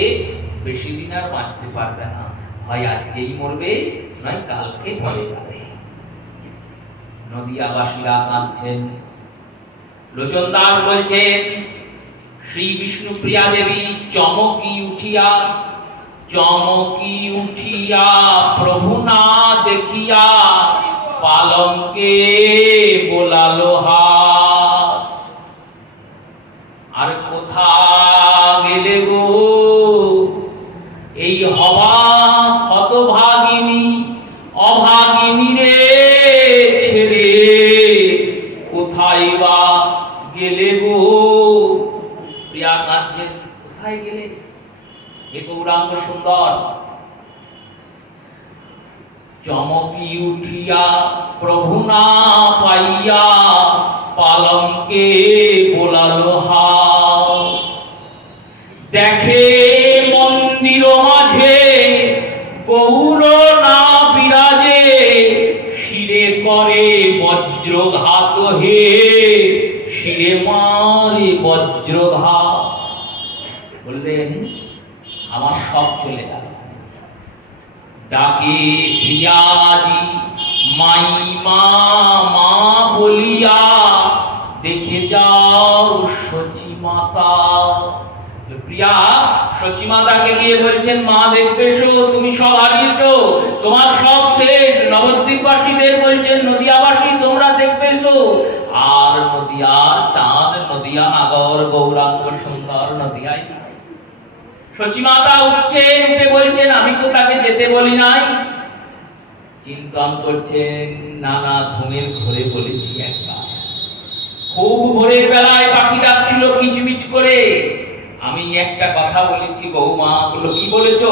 বেশি দিন আর বাঁচতে পারবে না, হয় আজকেই মরবে নয় কালকে মরে যাবে। নদিয়াবাসীরা কাঁদছেন। লোচনদাস বলছেন, শ্রী বিষ্ণুপ্রিয়া দেবী চমকি উঠিয়া প্রভু না দেখিয়া পালঙ্কে বোলালো হাত। আর কোথা গেলে গো এই হবা হতভাগিনী, অভাগিনী রে ছেড়ে কোথায় বা গেলে গো? প্রিয়া কাঁদছেন, কোথায় গেলে হে গৌরাঙ্গ সুন্দর? চমকি উঠিয়া প্রভু না পাইয়া পালঙ্কে বোলালো হাত। দেখে মন্দির মাঝে গৌর না বিরাজে, শিরে করে বজ্রঘাত হে, শিরে মারে বজ্রঘাত। বললেন আমার সব চলে গেল। ডাকে প্রিয়াজি মাই মা মা বলিয়া, দেখে যাও সচি মাতা। প্রিয়া সচি মাতাকে গিয়ে বলছেন, মা দেখবে এসো, তুমি সব হারিয়েছো, তোমার সব শেষ। নবদ্বীপবাসীদের বলছেন, নদিয়াবাসী তোমরা দেখবে এসো। আর নদিয়ার চাঁদ, নদিয়া নাগর গৌরাঙ্গ সুন্দর নদিয়ায়। সচি মাতা উঠছেন, উঠে বলছেন, আমি তো তাকে যেতে বলি নাই। চিন্তন করছেন, নানা ঘুমের ঘরে বলেছি একবার, খুব ভোরের বেলায় পাখি ডাকছিল কিচিমিচ করে, আমি একটা কথা বলেছি বৌমা। বললো কি বলেছো?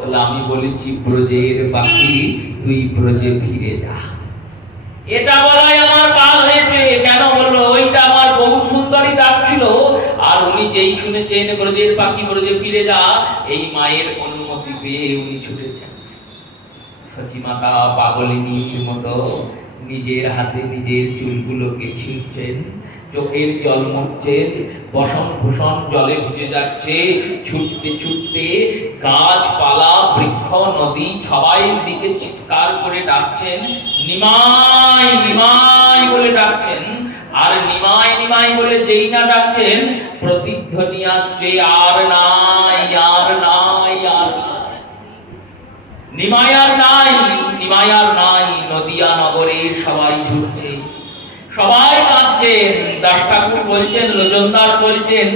বললো আমি বলেছি ব্রজের পাখি তুই ব্রজে ফিরে যা। এটা বলাই আমার কাল হয়েছে। কেন? বললো ওইটা আমার বহু সুন্দরী ডাকছিল, আর উনি যেই শুনেছেন ব্রজের পাখি ব্রজে ফিরে যা, এই মায়ের অনুমতি পেয়ে উনি ছুটেছেন। সচি মাতা পাগলিনীর মতো নিজের হাতে নিজের চুলগুলোকে ছিঁড়ছেন, চোখের জল মুছছেন, বসন ভূষণ জলে ভিজে যাচ্ছে। ছুটতে ছুটতে গাছপালা বৃক্ষ নদী সবাই দিকে চিৎকার করে ডাকছেন, নিমাই নিমাই বলে ডাকছেন। আর নিমাই নিমাই বলে যেই না ডাকছেন, প্রতিধ্বনি আসছে, আর নাই আর নাই আর নাই। নিমাই আর নাই, নিমাই আর নাই। নদিয়া নগরের সবাই ঝুরছে, সবাই কাঁদছেন। দাস ঠাকুর বলছেন, লোচনদাস বলছেন,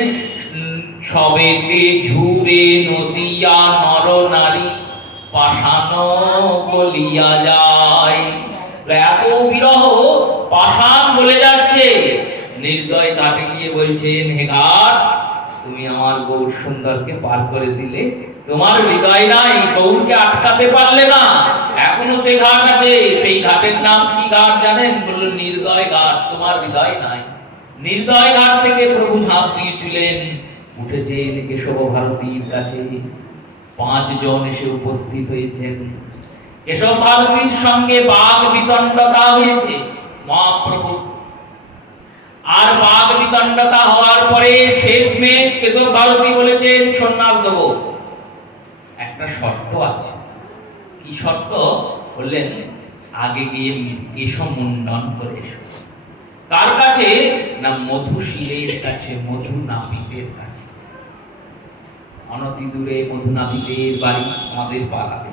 সবেতে ঝুরে নদিয়া নর নারী পাষাণ বলিয়া যায়। এত বিরহ, পাষাণ বলে যাচ্ছে। নির্দয় ঘাটে গিয়ে বলছেন, হে ঘাট, তুমি আমার গৌর সুন্দরকে পার করে দিলে, তোমার হৃদয় নাই, গৌরকে আটকাতে পারলে না। এখনো সে ঘাট আছে, সেই ঘাটের নাম কি ঘাট জানেন? বলল নির্দয় ঘাট। তোমার হৃদয় নাই। নির্দয় ঘাট থেকে প্রভু ঝাঁপ দিয়েছিলেন, উঠেছেন কেশব ভারতীর কাছে। 5 জন এসে উপস্থিত হয়েছেন। কেশব ভারতীর সঙ্গে বাগ বিতণ্ডতা হয়েছে মহাপ্রভু। আর বাগ বিতণ্ডতা হওয়ার পরে শেষমেশ কেশব ভারতী বলেছেন, সন্ন্যাস দেব, একটা শর্ত আছে। কি শর্ত? বললেন আগে গিয়ে কেশ মুন্ডন করে এসো। কার কাছে? না মধুশীলের কাছে, মধু নাপিতের কাছে। অনতি দূরে মধু নাপিতের বাড়ি আমাদের পাড়াতে।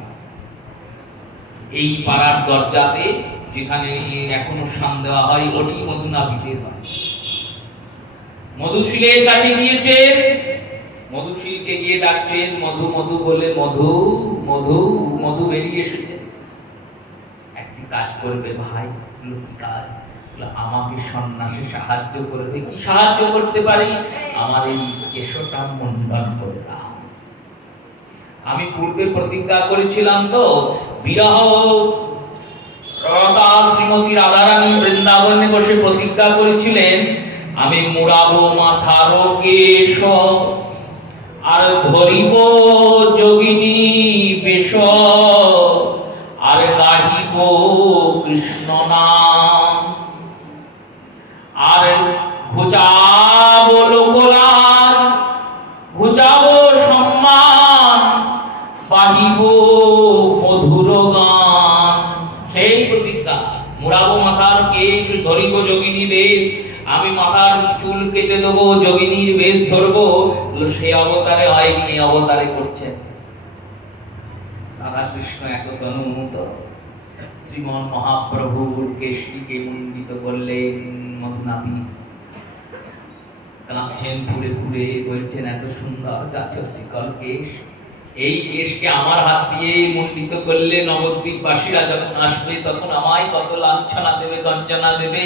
এই পাড়ার দরজাতে যেখানে এখনো সান দেওয়া হয়, ওটি মধু নাপিতের বাড়ি। মধুশীলের কাছে গিয়েছেন, মধুশীলকে গিয়ে ডাকছেন, মধু মধু বলে মধু মধু মধু বেরিয়ে এসেছে। একটি কাজ করবে ভাই। কি কাজ? আমাকে সন্ন্যাসে সাহায্য করবে। কি সাহায্য করতে পারি? আমার এই কেশটা মুন্ডন করে দাও। আমি পূর্বে প্রতিজ্ঞা করেছিলাম তো, বিরহ রতা শ্রীমতী রাধারানী বৃন্দাবনে বসে প্রতিজ্ঞা করেছিলেন, আমি মুড়াবো মাথার কেশ আর ধরিব যোগিনী বেশ আর গাহিব কৃষ্ণ নাম আর ঘুচাবো লোকলাজ ঘুচাবো সম্মান বাহিব মধুর গান। সেই প্রতিজ্ঞা, মুড়াবো মাথার কেশ ধরিব যোগিনী বেশ, আমি মাথার চুল কেটে দেবো, যোগিনীর বেশ ধরবো। সেই অবতারে হয়নি, এই অবতারে করছেন রাধা কৃষ্ণ একতনুত শ্রীমন মহাপ্রভুর কেশটিকে মুন্ডিত করলেন। মধুনাভি কাঁদছেন ফুলে ফুলে, বলছেন এত সুন্দর চাচর চিকল কেশ, এই কেশকে আমার হাত দিয়ে মুন্ডিত করলে নবদ্বীপবাসীরা যখন আসবে তখন আমায় কত লাঞ্ছনা দেবে, গঞ্জনা দেবে,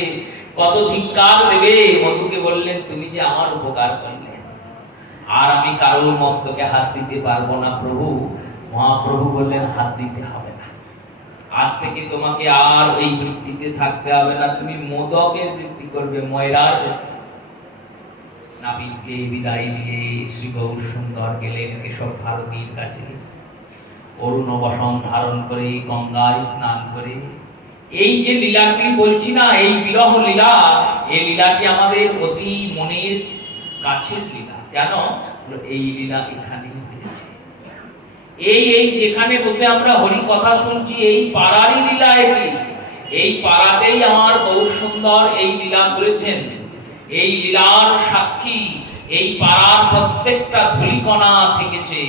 কত ধিক্কার দেবে। মধুকে বললেন তুমি যে আমার উপকার করলে, আর আমি কারোর মস্তকে হাত দিতে পারবো না প্রভু। মহাপ্রভু বললেন হাত দিতে হবে না, আজ থেকে তোমাকে আর ওই বৃত্তিতে থাকতে হবে না, তুমি মোদকের বৃত্তি করবে, ময়রার। নাবিককে বিদায় দিয়ে শ্রী গৌর সুন্দর গেলেন কেশব ভারতীর কাছে, অরুণ বসন ধারণ করে গঙ্গায় স্নান করে। এই যে লীলাটি বলছি না, এই বিরহ লীলা, এই লীলাটি আমাদের অতি মনের কাছের লীলা। কেন? এই লীলা এখানেই হয়েছে, এই যেখানে বসে আমরা হরি কথা শুনছি, এই পাড়ারই লীলা এটি। এই পাড়াতেই আমার গৌর সুন্দর এই লীলা করেছেন। এই লীলার সাক্ষী এই পাড়ার প্রত্যেকটা ধূলিকণা থেকেছে।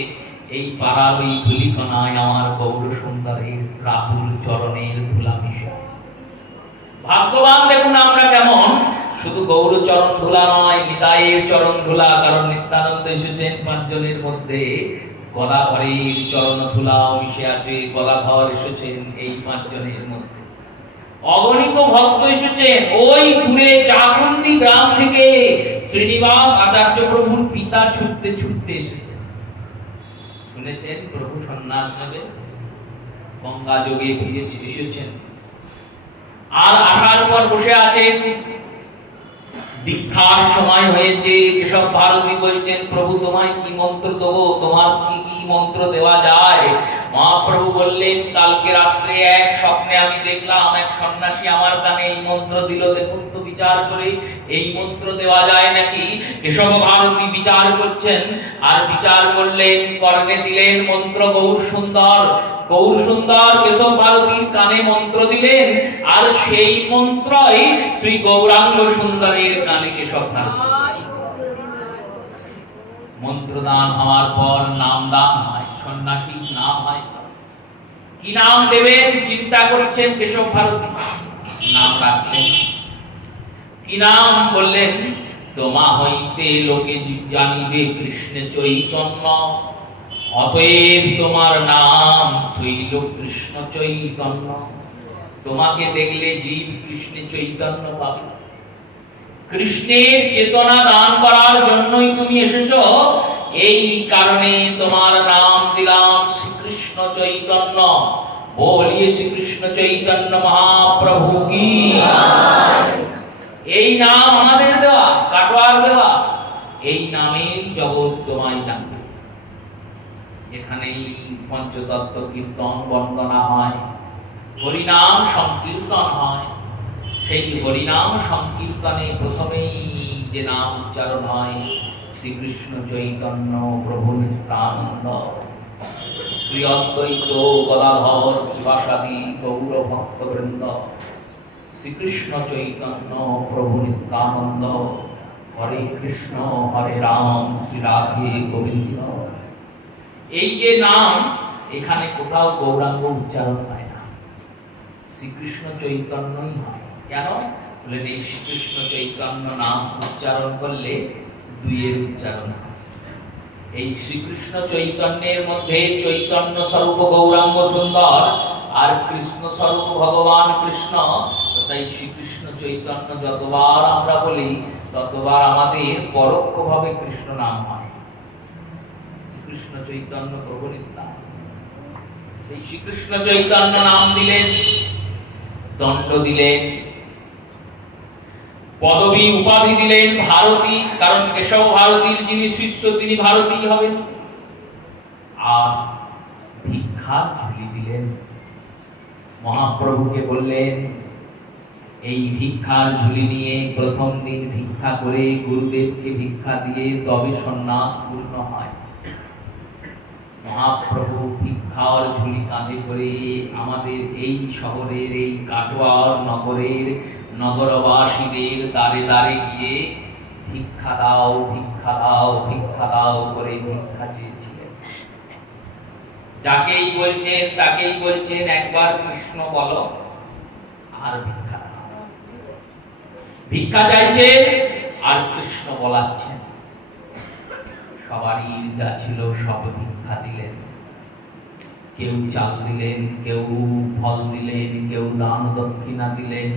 এই পাড়ার ওই ধূলিকণায় আমার গৌর সুন্দরের রাহুল চরণের ধুলা মিশে আছে। ভাগ্যবান দেখুন আমরা কেমন, শুধু গৌর চরণ ধুলা নয়, নিতাইয়ের চরণ ধুলা। কারণ নিত্যানন্দ এসেছেন পাঁচজনের মধ্যে, গদাধরের চরণ ধুলাও মিশে আছে। গদাধর এসেছেন এই পাঁচজনের মধ্যে, অগণিত ভক্ত এসেছেন। ওই দূরে চাকুন্দি গ্রাম থেকে শ্রীনিবাস আচার্য প্রভুর পিতা ছুটতে ছুটতে এসেছেন। শুনেছেন প্রভু সন্ন্যাস নেবে, গঙ্গা যোগে ফিরে এসেছেন। আর আসার পর বসে আছেন, দীক্ষার সময় হয়েছে। এসব ভারতী বলছেন প্রভু তোমায় কি মন্ত্র দেবো, তোমার কি কি মন্ত্র দেওয়া যায়? মহাপ্রভু বললেন কালকে রাত্রে এক স্বপ্নে আমি দেখলাম এক সন্ন্যাসী আমার কানে এই মন্ত্র দিল, দেখুন তো বিচার করে এই মন্ত্র দেওয়া যায় নাকি। এসব ভারতী বিচার করছেন, আর বিচার করলেন, কর্ণে দিলেন মন্ত্র গৌর সুন্দর। গৌর সুন্দর কেশব ভারতীর কানে মন্ত্র দিলেন, আর সেই মন্ত্রই শ্রী গৌরাঙ্গ সুন্দরের কানে কেশব ভারতী। মন্ত্রদান হওয়ার পর নাম দান হয়, সন্ন্যাসী নাম হয়। কি নাম দেবেন চিন্তা করছেন কেশব ভারতী। নাম রাখলেন, কি নাম বললেন? তোমা হইতে লোকে জানিবে কৃষ্ণ চৈতন্য, অতএব তোমার নাম হইল কৃষ্ণ চৈতন্য। তোমাকে দেখলে জীব কৃষ্ণ চৈতন্য পাবে। কৃষ্ণের চেতনা দান করার জন্যই তুমি এসেছো, এই কারণে তোমার নাম দিলাম শ্রীকৃষ্ণ চৈতন্য। বলিয়ে শ্রীকৃষ্ণ চৈতন্য মহাপ্রভু কি। এই নাম আমাদের দেওয়া, কাটোয়ার দেওয়া। এই নামেই জগৎ তোমায় জানবে। যেখানেই পঞ্চতত্ত্ব কীর্তন বন্দনা হয়, হরিনাম সংকীর্তন হয়, সেই হরিনাম সংকীর্তনে প্রথমেই যে নাম উচ্চারণ হয় শ্রীকৃষ্ণ চৈতন্য প্রভু নিত্যানন্দ শ্রী অদ্বৈত গদাধর শিবাসাদি গৌর ভক্তবৃন্দ। শ্রীকৃষ্ণ চৈতন্য প্রভু নিত্যানন্দ, হরে কৃষ্ণ হরে রাম শ্রী রাধে গোবিন্দ। এই যে নাম, এখানে কোথাও গৌরাঙ্গ উচ্চারণ হয় না, শ্রীকৃষ্ণ চৈতন্যই হয়। কেন বলেন? এই শ্রীকৃষ্ণ চৈতন্য নাম উচ্চারণ করলে দুইয়ের উচ্চারণ হয়। এই শ্রীকৃষ্ণ চৈতন্যের মধ্যে চৈতন্য স্বরূপ গৌরাঙ্গ সুন্দর, আর কৃষ্ণ স্বরূপ ভগবান কৃষ্ণ। তাই শ্রীকৃষ্ণ চৈতন্য যতবার আমরা বলি ততবার আমাদের পরোক্ষভাবে কৃষ্ণ নাম হয়। শ্রীকৃষ্ণ চৈতন্য প্রভু নিত্যানন্দ। এই শ্রীকৃষ্ণ চৈতন্য নাম দিলেন, দণ্ড দিলেন, পদবী উপাধি দিলেন ভারতী, কারণ কেশব ভারতীর যিনি শিষ্য তিনি ভারতী হবেন, আর ভিক্ষার ঝুলি দিলেন। মহাপ্রভুকে বললেন এই ভিক্ষার ঝুলি নিয়ে প্রথম দিন ভিক্ষা করে গুরুদেবকে ভিক্ষা দিয়ে তবে সন্ন্যাস পূর্ণ হয়। মহাপ্রভু ভিক্ষার ঝুলি কাঁধে করে আমাদের এই শহরের, এই কাটোয়ার নগরের নগরবাসীদের দ্বারে দ্বারে গিয়ে ভিক্ষা দাও, ভিক্ষা দাও, ভিক্ষা দাও করে ভিক্ষা চেয়েছিলেন। যাকেই বলছেন তাকেই বলছেন একবার কৃষ্ণ বলো, আর ভিক্ষা দাও। ভিক্ষা চাইছেন আর কৃষ্ণ বলাচ্ছেন। সবারই যা ছিল সব ভিক্ষা দিলেন। কেউ চাল দিলেন, কেউ ফল দিলেন, কেউ দান দক্ষিণা দিলেন।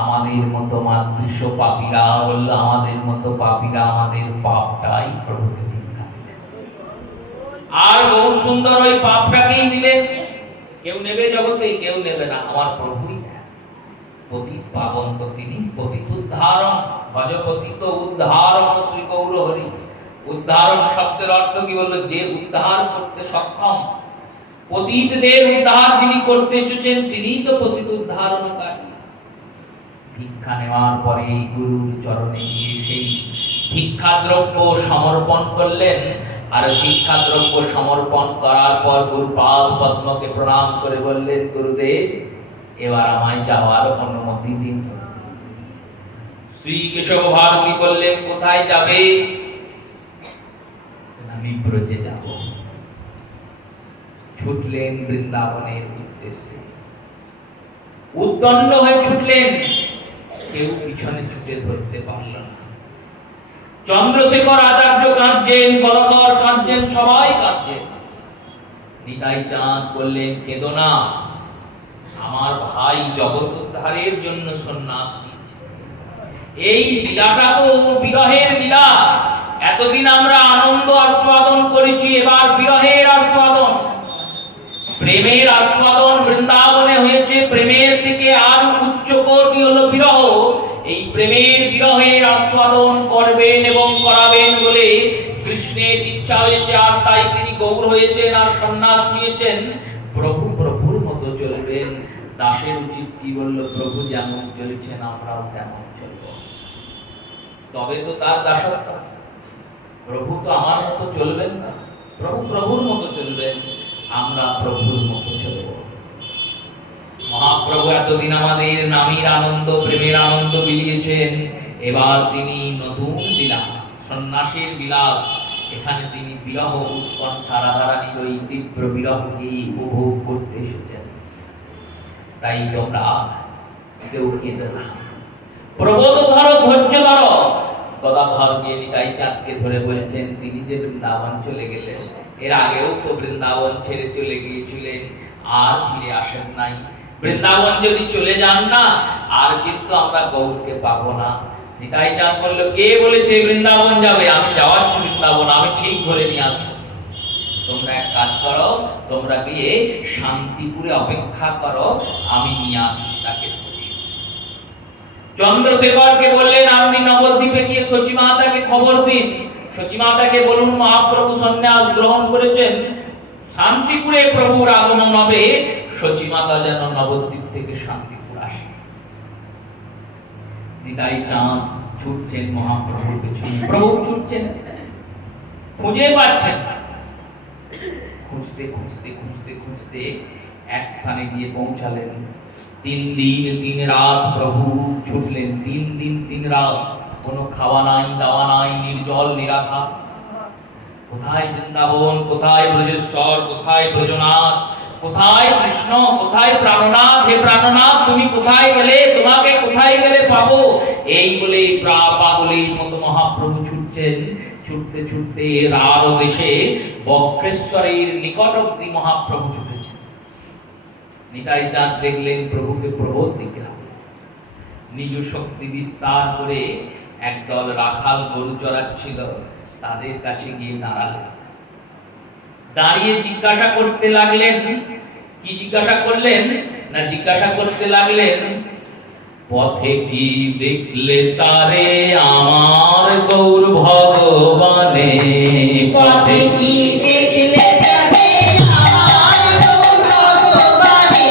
আমাদের মতো মাতৃস্ব পাপীরা বলল, আমাদের মতো পাপীরা আমাদের পাপটাই প্রভুকে ভিক্ষা দিলেন, আর বহু সুন্দর ওই পাপটাকেই দিলেন। কেউ নেবে জগতে, কেউ নেবে না, আমার প্রভুই নেন। পতিত পাবন তো তিনি, পতিত উদ্ধারণ, ভজ পতিত উদ্ধারণ শ্রী গৌর হরি। উদ্ধারণ শব্দের অর্থ কি বলল? যে উদ্ধার করতে সক্ষম, পতিতদের উদ্ধার যিনি করতে এসেছেন তিনিই তো পতিত উদ্ধারণকারী। ভিক্ষা নেওয়ার পরে গুরুর চরণে গিয়ে সেই ভিক্ষাদ্রব্য সমর্পণ করলেন। আর ভিক্ষাদ্রব্য সমর্পণ করার পর গুরু পাদ পদ্মকে প্রণাম করে বললেন, গুরুদেব এবার আমায় যাওয়ার অনুমতি দিন। শ্রী কেশব ভারতী বললেন, কোথায় যাবে? আমি ব্রজে যাব। ছুটলেন বৃন্দাবনের উদ্দেশ্যে, উদ্দণ্ড হয়ে ছুটলেন, কেউ পিছনে ছুটে ধরতে পারল না। চন্দ্রশেখর আচার্য কাঁদছেন, গদাধর কাঁদছেন, সবাই কাঁদছেন। নিতাই চাঁদ বললেন, কেঁদো না, আমার ভাই জগৎ উদ্ধারের জন্য সন্ন্যাস নিয়েছে। এই লীলাটা তো বিরহের লীলা। এতদিন আমরা আনন্দ আস্বাদন করেছি, এবার বিরহের আস্বাদন, প্রেমের আস্বাদন বৃন্দাবনে হয়েছে। প্রেমের থেকে আর উচ্চ কোটি হলো বিরহ। এই প্রেমের বিরহের আস্বাদন করবেন এবং করাবেন বলে কৃষ্ণের ইচ্ছা হয়েছে, আর তাই তিনি গৌর হয়েছেন আর সন্ন্যাস নিয়েছেন। প্রভু প্রভুর মতো চলবেন। দাসের উচিত কি বলল? প্রভু যেমন চলছেন আমরাও তেমন চলব, তবে তো তার দাসত্ব। প্রভু তো আমার মতো চলবেন না, প্রভু প্রভুর মতো চলবেন, আমরা প্রভুর মতো চলব। মহাপ্রভু এতদিন আমাদের নামের আনন্দ, প্রেমের আনন্দ বিলিয়েছেন। এবার তিনি নতুন লীলা, সন্ন্যাসের বিলাস, এখানে তিনি বিরহ উৎকণ্ঠা রাধারানীর ওই তীব্র বিরহকে উপভোগ করতে এসেছেন। তাই তোমরা কেউ কেঁদো না, প্রবোধ ধরো, ধৈর্য ধরো। গদাধরকে নিতাই চাঁদকে ধরে বলছেন, তিনি যে বৃন্দাবন চলে গেলেন, এর আগেও তো বৃন্দাবন ছেড়ে চলে গিয়েছিলেন, আর ফিরে আসেন নাই। বৃন্দাবন যদি চলে যান না, আর কিন্তু আমরা গৌরকে পাবো না। নিতাই চাঁদ বলল, কে বলেছে বৃন্দাবন যাবে? আমি যাওয়াচ্ছি বৃন্দাবন, আমি ঠিক ধরে নিয়ে আসবো। তোমরা এক কাজ করো, তোমরা গিয়ে শান্তিপুরে অপেক্ষা করো, আমি নিয়ে আসছি তাকে। চন্দ্রশেখরকে বললেন, আপনি নবদ্বীপে গিয়ে সচিমাতাকে খবর দিন। সচিমাতাকে বলুন মহাপ্রভু সন্ন্যাস গ্রহণ করেছেন, শান্তিপুরে প্রভুর আগমন হবে। সচিমাতা যেন নবদ্বীপ থেকে শান্তিপুর আসে। নিতাই চাঁদ ছুটছেন মহাপ্রভুর পেছনে, প্রভু ছুটছেন, খুঁজে পাচ্ছেন না। খুঁজতে খুঁজতে খুঁজতে খুঁজতে এক স্থানে গিয়ে পৌঁছালেন। 3 দিন 3 রাত প্রভু ছুটলেন, 3 দিন 3 রাত, কোনো খাওয়া নাই, দাওয়া নাই, নির্জল নিরাহার। কোথায় বৃন্দাবন, কোথায় ব্রজেশ্বর, কোথায় ব্রজনাথ, কোথায় কৃষ্ণ, কোথায় প্রাণনাথ? হে প্রাণনাথ, তুমি কোথায় গেলে? তোমাকে কোথায় গেলে পাবো? এই বলে পাগলের মতো মহাপ্রভু ছুটছেন। ছুটতে ছুটতে রার দেশে বক্রেশ্বরের নিকট অব্দি মহাপ্রভু ছুটেছেন। নিতাই চাঁদ দেখলেন প্রভুকে প্রবোধ দিতে হবে। নিজ শক্তি বিস্তার করে একদল রাখাল গরু চড়াচ্ছিল, তাদের কাছে গিয়ে দাঁড়ালেন। দাঁড়িয়ে জিজ্ঞাসা করতে লাগলেন, কি জিজ্ঞাসা করলেন না, জিজ্ঞাসা করতে লাগলেন, পথে কি দেখলে তারে আমার গৌর ভগবানে, পথে কি দেখলে তারে আমার গৌর ভগবানে,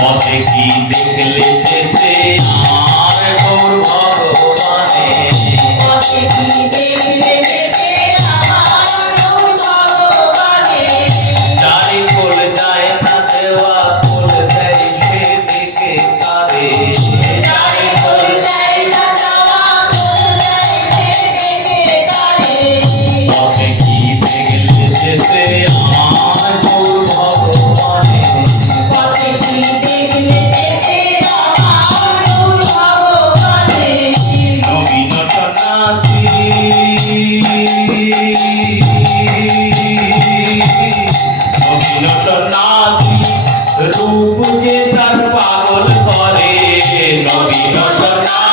পথে কি দেখলে যেতে আমার গৌর ভগবানে, পথে কি দেখলে যেতে আমার গৌর ভগবানে, যারে কোল যায় না দেওয়া কোল দেয় সে দেখে তারে, যারে কোল দেয় না যাওয়া কোল দেয় সে দেখে তারে, পথে কি দেখলে যেতে আমার গৌর ভগবানে, পথে কি দেখলে যেতে আমার গৌর ভগবানে, নবীন সন্ন্যাসী, নবীন সন্ন্যাসী রূপ যে তার পাগল করে, নবীন সন্ন্যাসী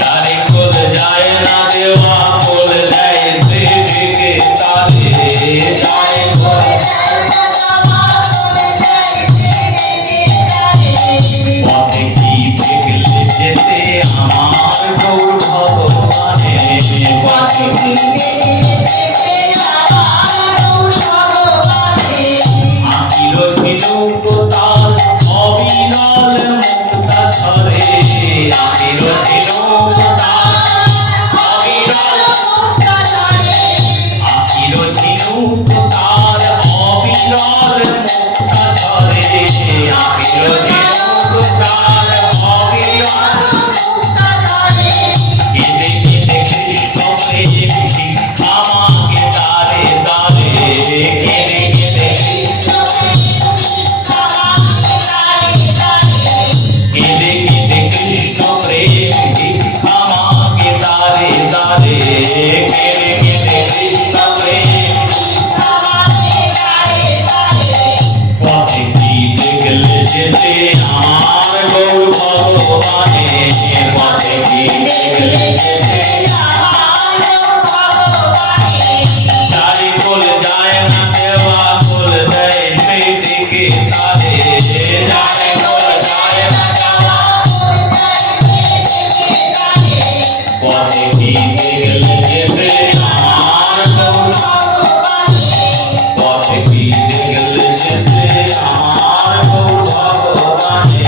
যারে কোল যায় না দেওয়া কোল দেয় সে দেখে তারে, যারে কোল পথে কি দেখলে যেতে আমার গৌর ভগবানে, পথে আখিল ঝিনুক তার অবিরল মুক্তা ধরে, আখিল ঝিনুক তার অবিরল, আখিল ঝিনুক তার অবিরল মুক্তা ধরে, আখিল ঝিনুক তার অবিরল, কেঁদে কেঁদে কৃষ্ণ প্রেম ভিক্ষা মাগে তারে তারে, কেঁদে কেঁদে কেঁদে কেঁদে কৃষ্ণ প্রেম ভিক্ষা মাগে তারে তারে, কেঁদে কেঁদে কৃষ্ণ প্রেম, পথে কি দেখলে যেতে আমার গৌর ভগবানে, পথে কি দেখলে যেতে যারে কোল যায় না দেওয়া কোল দেয় সেই দিকে তারে, যারে কোল যায় না দেওয়া পথে কি দেখলে যেতে আমার গৌর, পথে কি দেখলে যেতে আমার গৌর ভগবানে,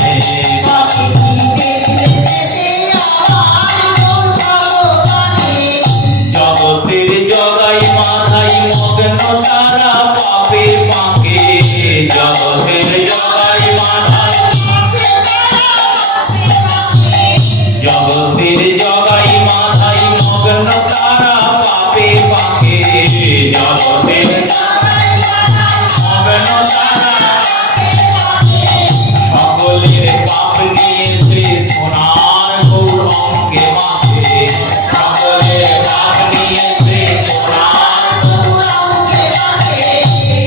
জগতের জগাই মাথায় মগ্ন তারা পাপে পাকে, জগতের জগাই মাথায়, জগতের জগাই মাথায় মগ্ন তারা পাপে পাকে, জগতের মগ্ন তারা সকলের পাপ নিয়েছে সোনার গৌর অঙ্গে মাঝে, সকলের পাপ নিয়েছে সোনার,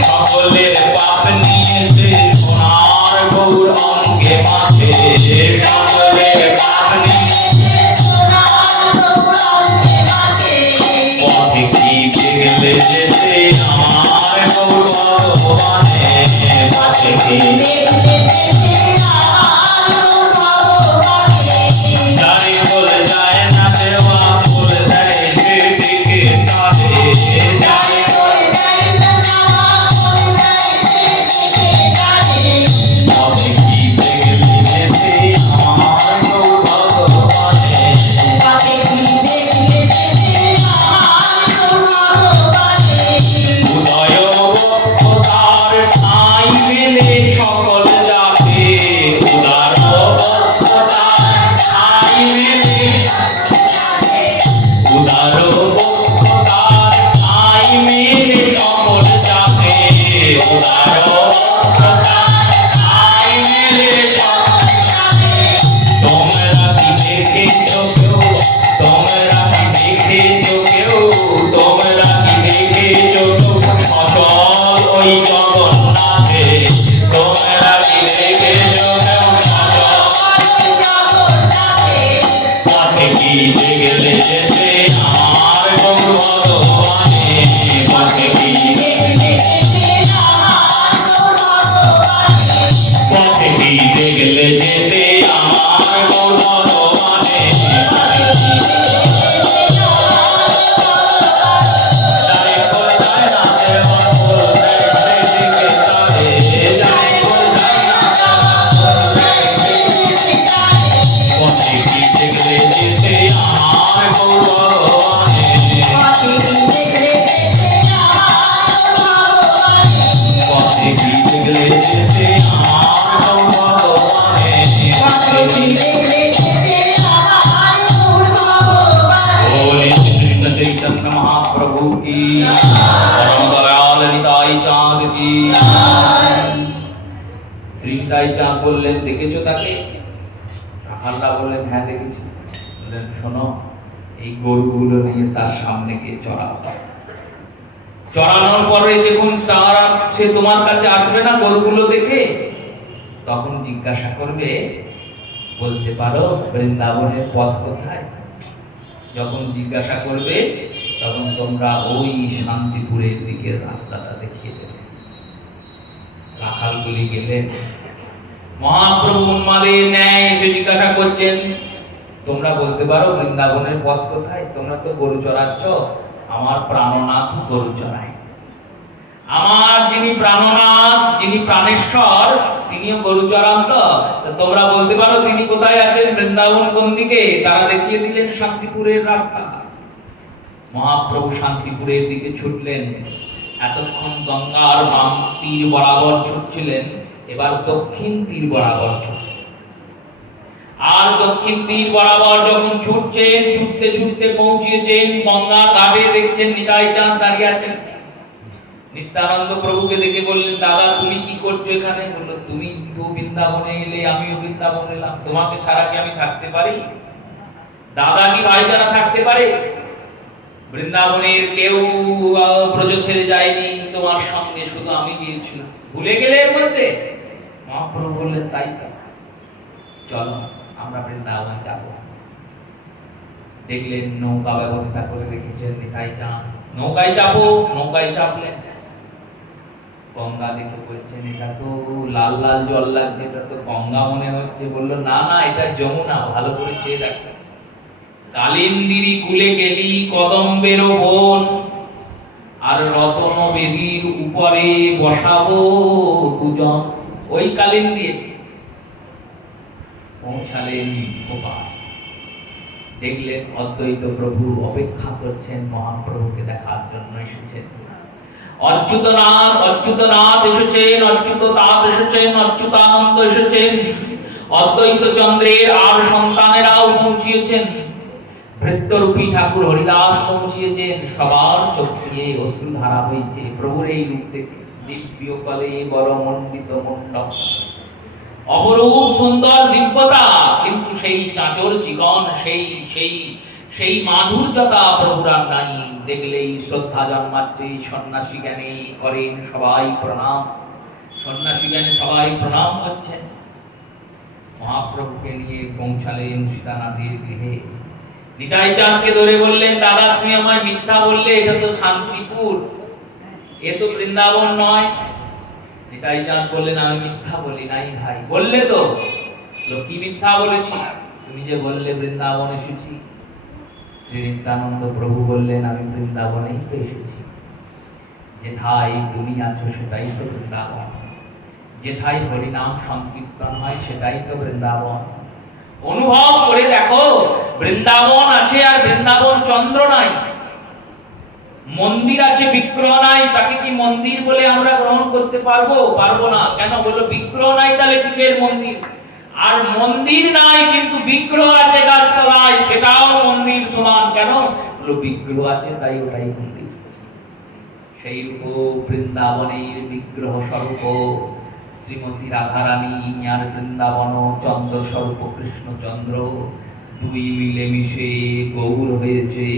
সকলের পাপ নিয়েছে সোনার গৌর অঙ্গে মাঝে, সকলের পাপ নিয়েছে, পথে কি দেখলে যেতে আমার গৌর ভগবানে, পথে কি যারে কোল যায় না দেওয়া কোল দেয় সে দিকে তারে, যারে পথে কি দেখলে যেতে আমার গৌর ভগবানে, উদয় বক্ষ তার ঠাঁই পেলে সকল জাতে, এই দেখলে যেতে আমার গৌর ভগবানে যায় কোথায় নাচে বন্ধু সেদিকে তারে যায় কোথায় পথে কি দেখলে যেতে আমার গৌর ভগবানে পথে কি দেখলে যেতে আমার গৌর ভগবানে बोले कृष्ण चैतन्य महाप्रभु की परम दयाल निताई चाँद की শ্রী নিতাই চাঁদ বললেন দেখেছো তাকে? রাখালরা বললেন হ্যাঁ দেখেছি। বললেন শোনো, এই গরুগুলো নিয়ে তার সামনে গিয়ে চড়াও। চড়ানোর পরে যখন তারা সে তোমার কাছে আসবে না গরুগুলো দেখে, তখন জিজ্ঞাসা করবে বলতে পারো বৃন্দাবনের পথ কোথায়? যখন জিজ্ঞাসা করবে তখন তোমরা ওই শান্তিপুরের দিকের রাস্তাটা দেখিয়ে দেবে। রাখালগুলি গেলেন। মহাপ্রভু উন্মাদের ন্যায় এসে জিজ্ঞাসা করছেন তোমরা বলতে পারো বৃন্দাবনের পথ কোথায়? তোমরা তো গরু চড়াচ্ছ, আমার প্রাণনাথ গরু চড়ায়। আমার যিনি প্রাণনাথ, যিনি প্রাণেশ্বর, তিনিও গরু চড়ান। তো তোমরা বলতে পারো তিনি কোথায় আছেন, বৃন্দাবন কোন দিকে? তারা দেখিয়ে দিলেন শান্তিপুরের রাস্তা। মহাপ্রভু শান্তিপুরের দিকে ছুটলেন। এতক্ষণ গঙ্গার বাম তীর বরাবর ছুটছিলেন, এবার দক্ষিণ তীর বরাবর ছুটলেন। আর দক্ষিণ তীর বরাবর যখন ছুটছেন, ছুটতে ছুটতে পৌঁছিয়েছেন গঙ্গার ঘাটে, দেখছেন নিতাই চাঁদ দাঁড়িয়ে আছেন। নিত্যানন্দ প্রভুকে দেখে বললেন দাদা তুমি কি করছো এখানে? বললো তুমি তো বৃন্দাবনে এলে, আমিও বৃন্দাবনে এলাম, তোমাকে ছাড়া কি আমি থাকতে পারি? দাদা কি ভাই ছাড়া থাকতে পারে? বৃন্দাবনের কেউ ব্রজ ছেড়ে যায়নি, তোমার সঙ্গে শুধু আমি গিয়েছিলাম, ভুলে গেলে এর মধ্যে? মহাপ্রভু বললেন তাই তো, চলো আমরা বৃন্দাবন যাব। দেখলেন নৌকা ব্যবস্থা করে রেখেছেন নিতাই চাঁদ, নৌকায় চাপো। নৌকায় চাপলেন। গঙ্গা দেখে বলছেন এটা তো লাল লাল জল লাগছে, এটা তো গঙ্গা মনে হচ্ছে। বললো না না, এটা যমুনা, ভালো করে চেয়ে দেখো। কালিন্দিরি কুলে গেলি কদম্বের বন, আর রতন বেদির উপরে বসাবো দুজন। ওই কালিন দিয়েছে। পৌঁছালেন গোপাল। দেখলেন অদ্বৈত প্রভু অপেক্ষা করছেন, মহাপ্রভুকে দেখার জন্য এসেছেন। অচ্যুতনাথ অচ্যুতনাথ এসেছেন, অচ্যুতনাথ এসেছেন, অচ্যুতানন্দ এসেছেন। অদ্বৈত চন্দ্রের আর সন্তানেরাও পৌঁছিয়েছেন। ভৃত্যরূপী ঠাকুর হরিদাস পৌঁছিয়েছেন। সবার চোখ দিয়ে অশ্রুধারা বইছে প্রভুর এই রূপ দেখে। দিব্য কলে বড় মণ্ডিত মণ্ডপ, অপরূপ সুন্দর দিব্যতা, কিন্তু সেই চাঁচর চিকন, সেই মাধুর্যতা প্রভুর আর নাই। দেখলেই শ্রদ্ধা জন্মাচ্ছে। সন্ন্যাসী জ্ঞানে করেন সবাই প্রণাম, সন্ন্যাসী জ্ঞানে সবাই প্রণাম করছেন। মহাপ্রভুকে নিয়ে পৌঁছালেন সীতানাথের গৃহে। নিতাই চাঁদকে ধরে বললেন দাদা তুমি আমায় মিথ্যা বললে, এটা তো শান্তিপুর, এ তো বৃন্দাবন নয়। নিতাই চাঁদ বললেন আমি মিথ্যা বলি নাই ভাই। বললে তো? কি মিথ্যা বলেছি? তুমি যে বললে বৃন্দাবন এসেছি। শ্রী নিত্যানন্দ প্রভু বললেন আমি বৃন্দাবনেই তো এসেছি। যেথায় তুমি আছো সেটাই তো বৃন্দাবন, যেথায় হরিনাম সংকীর্তন হয় সেটাই তো বৃন্দাবন। অনুভব করে দেখো, বৃন্দাবন আছে আর বৃন্দাবন চন্দ্র নাই। মন্দির আছে, বিগ্রহ নাই, তাকে কি মন্দির বলে আমরা গ্রহণ করতে পারবো? পারবো না। কেন? বললো বিগ্রহ নাই, তাহলে কিসের মন্দির? আর মন্দির নাই কিন্তু বিগ্রহ আছে গাছতলায়, সেটাও মন্দির সমান। কেন? বললো বিগ্রহ আছে তাই ওটাই মন্দির। সেই রূপ বৃন্দাবনের বিগ্রহ স্বরূপ শ্রীমতী রাধারানী, আর বৃন্দাবন চন্দ্র স্বরূপ কৃষ্ণচন্দ্র, দুই মিলে মিশে গৌর হয়েছে।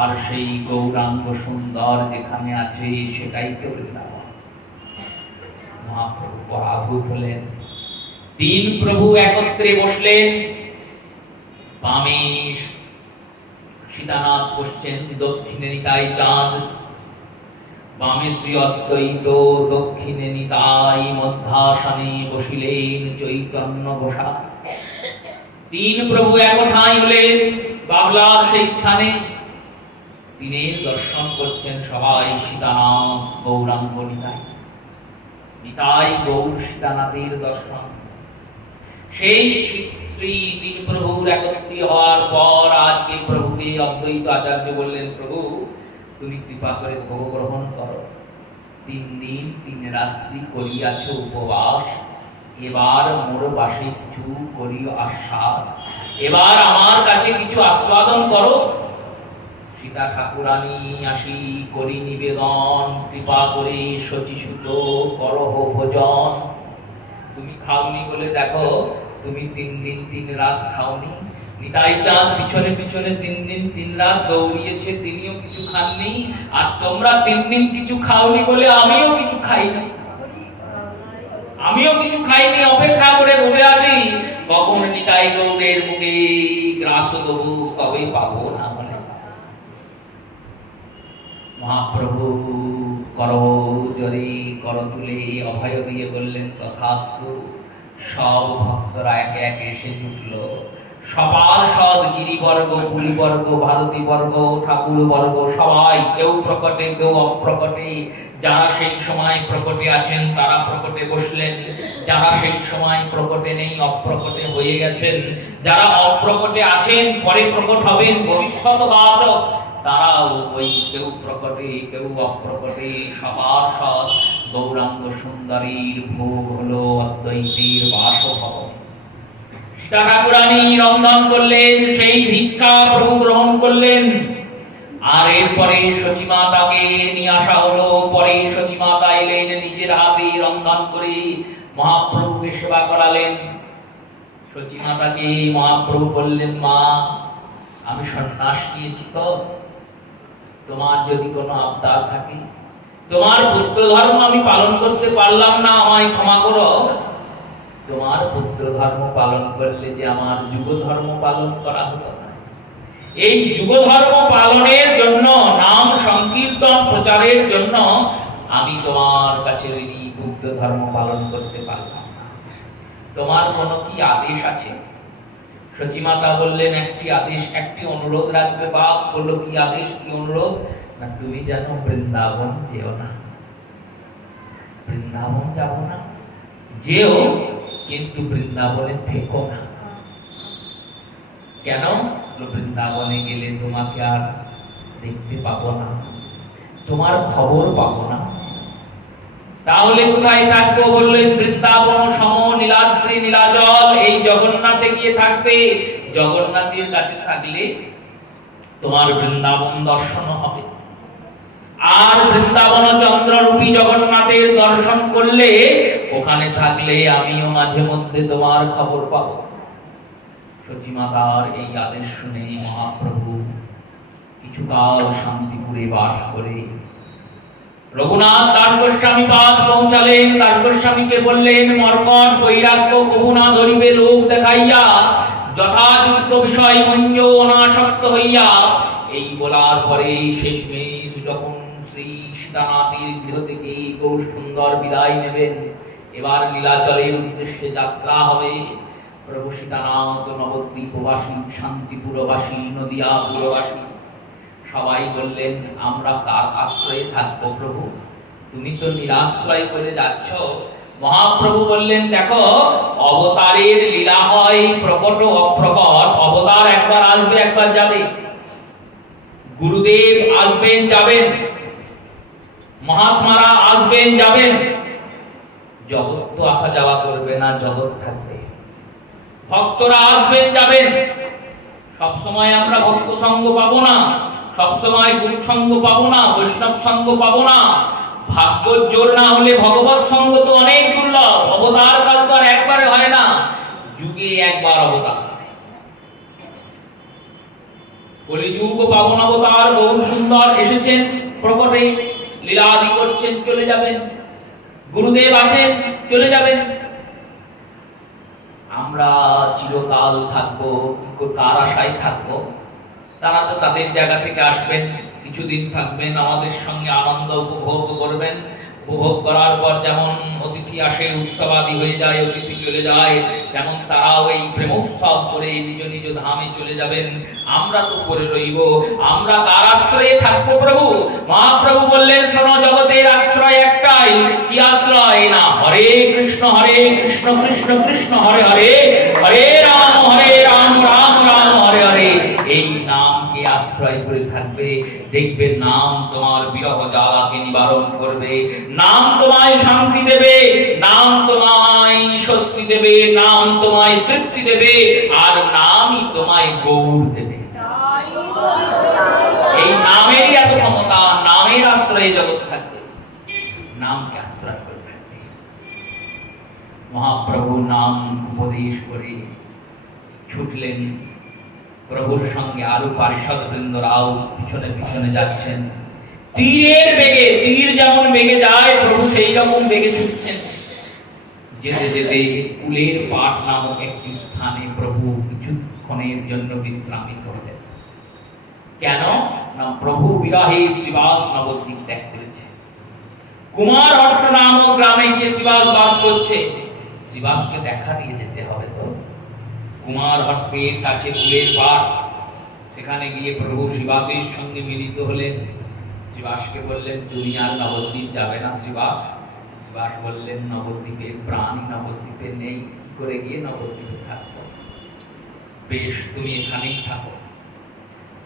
আর সেই গৌরাঙ্গ সুন্দর যেখানে আছে সেটাই তো বৃন্দাবন। মহাপ্রভু পরাভূত হলেন। তিন প্রভু একত্রে বসলেন। বামে সীতানাথ বসছেন, দক্ষিণে নিতাই চাঁদ, বামে শ্রী অদ্বৈত, দক্ষিণে নিতাই, মধ্যাসনে বসিলেন চৈতন্য ঘোষা। তিন প্রভু একঠাই হলেন বাবলার সেই স্থানে। দিনের দর্শন করছেন সবাই সীতানাথ গৌরাঙ্গ নিতাই। নিতাই গৌর সীতানাথের দর্শন। সেই শ্রী তিন প্রভুর একত্রী হওয়ার পর আজকে প্রভুকে অদ্বৈত আচার্য বললেন, প্রভু তুমি কৃপা করে ভোগ গ্রহণ করো। 3 দিন 3 রাত্রি করিয়াছ উপবাস, এবার মোর বাসে কিছু করিও আস্বাদ, এবার আমার কাছে কিছু আস্বাদন করো। সীতা ঠাকুরানী আসি করি নিবেদন, কৃপা করে শচীসুত করহ ভোজন। তুমি খাওনি বলে দেখো, তুমি 3 দিন 3 রাত খাওনি। নিতাই চাঁদ পিছনে পিছনে 3 দিন 3 রাত দৌড়িয়েছে, তিনিও কিছু খাননি। আর তোমরা 3 দিন কিছু খাওনি বলে আমিও কিছু খাইনি। অপেক্ষা করে বসে আছি কখন নিতাই গৌরের মুখে গ্রাস দেবো, কবে পাবো না বলে। মহাপ্রভু কর জোরে কর তুলে অভয় দিয়ে বললেন তথাস্তু। সব ভক্তরা একে একে এসে জুটল। সপার্ষদ, গিরিবর্গ, পুলিবর্গ, ভারতী বর্গ, ঠাকুর বর্গ সবাই, কেউ প্রকটে কেউ অপ্রকটে। যারা সেই সময় প্রকটে আছেন তারা প্রকটে বসলেন, যারা সেই সময় প্রকটে নেই অপ্রকটে হয়ে গেছেন, যারা অপ্রকটে আছেন পরে প্রকট হবেন ভবিষ্যৎবাদ, তারাও ওই কেউ প্রকটে কেউ অপ্রকটে। সপার্ষদ গৌরাঙ্গ সুন্দরীর ভোগ হলো অদ্বৈতের বাসভবন। সীতা ঠাকুরানী রন্ধন করলেন, সেই ভিক্ষা প্রভু গ্রহণ করলেন। আর এরপরে সচিমাতাকে নিয়ে আসা হলো। পরে সচিমাতা এলেন, নিজের হাতে রন্ধন করে মহাপ্রভুকে সেবা করালেন। সচিমাতাকে মহাপ্রভু বললেন, মা আমি সন্ন্যাস নিয়েছি, তো তোমার যদি কোনো আবদার থাকে, তোমার পুত্র ধর্ম আমি পালন করতে পারলাম না, আমায় ক্ষমা করো। তোমার পুত্র ধর্ম পালন করলে যে আমার যুগ ধর্ম পালন করা হতো না। এই যুগ ধর্ম পালনের জন্য, নাম সংকীর্তন প্রচারের জন্য আমি তোমার কাছে ঋণী, বুদ্ধ ধর্ম পালন করতে পারলাম না। তোমার কোনো কি আদেশ আছে? সচিমাতা বললেন, একটি আদেশ, একটি অনুরোধ রাখবে। বাপ বলল, কি আদেশ, কি অনুরোধ? না, তুমি যেন বৃন্দাবন যেও না। বৃন্দাবন যাব না, যেও, কিন্তু বৃন্দাবনে থেকো না। কেন? বৃন্দাবনে গেলে তোমাকে আর দেখতে পাবো না, তোমার খবর পাবো না। তাহলে কোথায় থাকবো? বললেন, বৃন্দাবন সম নীলাদ্রি নীলাচল, এই জগন্নাথে গিয়ে থাকবে। জগন্নাথের কাছে থাকলে তোমার বৃন্দাবন দর্শন হবে। আর বৃন্দাবন চন্দ্ররূপী জগন্নাথের দর্শন করলে, ওখানে থাকলে আমিও মাঝে মধ্যে তোমার খবর পাবো। সচিমাতার এই আদেশ শুনে মহাপ্রভু কিছুকাল শান্তিপুরে বাস করে রঘুনাথ দাস গোস্বামী পাদ পৌঁছালেন। দাস গোস্বামীকে বললেন, মর্কট বৈরাগ্য কবু না ধরিবে লোক দেখাইয়া, যথাযুক্ত বিষয় মঞ্জ অনাসক্ত হইয়া। এই বলার পরে শেষমেশ যখন শ্রী সীতানাথের গৃহ থেকে গৌর সুন্দর বিদায় নেবেন, এবার নীলাচলের উদ্দেশ্যে যাত্রা হবে। প্রভু সীতানাথ নবদ্বীপবাসী, শান্তিপুরবাসী, নদিয়াপুরবাসী সবাই বললেন, আমরা কার আশ্রয়ে থাকবো প্রভু? তুমি তো নিরাশ্রয় করে যাচ্ছ। মহাপ্রভু বললেন, দেখো অবতারের লীলা হয় প্রকট ও অপ্রকট। অবতার একবার আসবে একবার যাবে, গুরুদেব আসবেন যাবেন, মহাত্মারা আসবেন যাবেন, জগৎ তো আসা যাওয়া করবে না, জগৎ থাকবে। ভক্তরা আসবেন যাবেন, সবসময় আমরা ভক্ত সঙ্গ পাবো না, সবসময় গুরু সঙ্গ পাবো না, বৈষ্ণব সঙ্গ পাবো না। ভাগ্য জোর না হলে ভগবত সঙ্গ তো অনেক দুর্লভ। অবতার কাল তো আর একবারে হয় না, যুগে একবার অবতার। কলিযুগ পাবন অবতার গৌর সুন্দর এসেছেন প্রকটে, লীলাদি করছেন, চলে যাবেন। গুরুদেব আছেন, চলে যাবেন। আমরা চিরকাল থাকবো, কার আশায় থাকবো? তারা তো তাদের জায়গা থেকে আসবেন, কিছুদিন থাকবেন, আমাদের সঙ্গে আনন্দ উপভোগ করবেন। উপভোগ করার পর যেমন অতিথি আসে, উৎসবাদী হয়ে যায়, অতিথি চলে যায়, যেমন তারাও এই প্রেমোৎসব করে নিজ নিজ ধামে চলে যাবেন। আমরা তো করে রইব, আমরা কার আশ্রয়ে থাকবো প্রভু? মহাপ্রভু বললেন, শোনো, জগতের আশ্রয় একটাই। কি আশ্রয়? না হরে কৃষ্ণ কৃষ্ণ কৃষ্ণ হরে হরে, হরে রাম রাম রাম হরে হরে। এই নামকে আশ্রয় করে থাকবে, দেখবে নাম তোমার বিরহ জ্বালাকে নিবারণ করবে, নাম তোমায় শান্তি দেবে, নাম তোমায় স্বস্তি দেবে, নাম তোমায় তৃপ্তি দেবে, আর নামই তোমায় গৌর দেবে। এই নামেরই এত ক্ষমতা, নামের আশ্রয়ে জগৎ থাকবে, নামকে আশ্রয় করে থাকবে। মহাপ্রভু নাম উপদেশ করে ছুটলেন। প্রভুর সঙ্গে আরো পারিষদ বৃন্দরাও পিছনে পিছনে যাচ্ছেন। তীরের বেগে, তীর যেমন বেগে যায়, প্রভু সেই রকম বেগে ছুটছেন। যেতে যেতে কুলের পাট নামক একটি স্থানে প্রভু কিছুক্ষণের জন্য বিশ্রামিত হলেন। কেন না, প্রভু বিরহে শ্রীবাস নবদ্বীপ ত্যাগ করেছে। কুমারহট্ট নামক গ্রামে গিয়ে শ্রীবাস বাস করছে। শ্রীবাসকে দেখা দিয়ে যেতে হবে। তো কুমারহট্টের কাছে কুলের পাট, সেখানে গিয়ে প্রভু শ্রীবাসের সঙ্গে মিলিত হলেন। শ্রীবাসকে বললেন, তুমি আর নবদ্বীপ যাবে না শ্রীবাস? শ্রীবাস বললেন, নবদ্বীপের প্রাণী নবদ্বীপে নেই, কি করে গিয়ে নবদ্বীপে থাকবো? বেশ, তুমি এখানেই থাকো।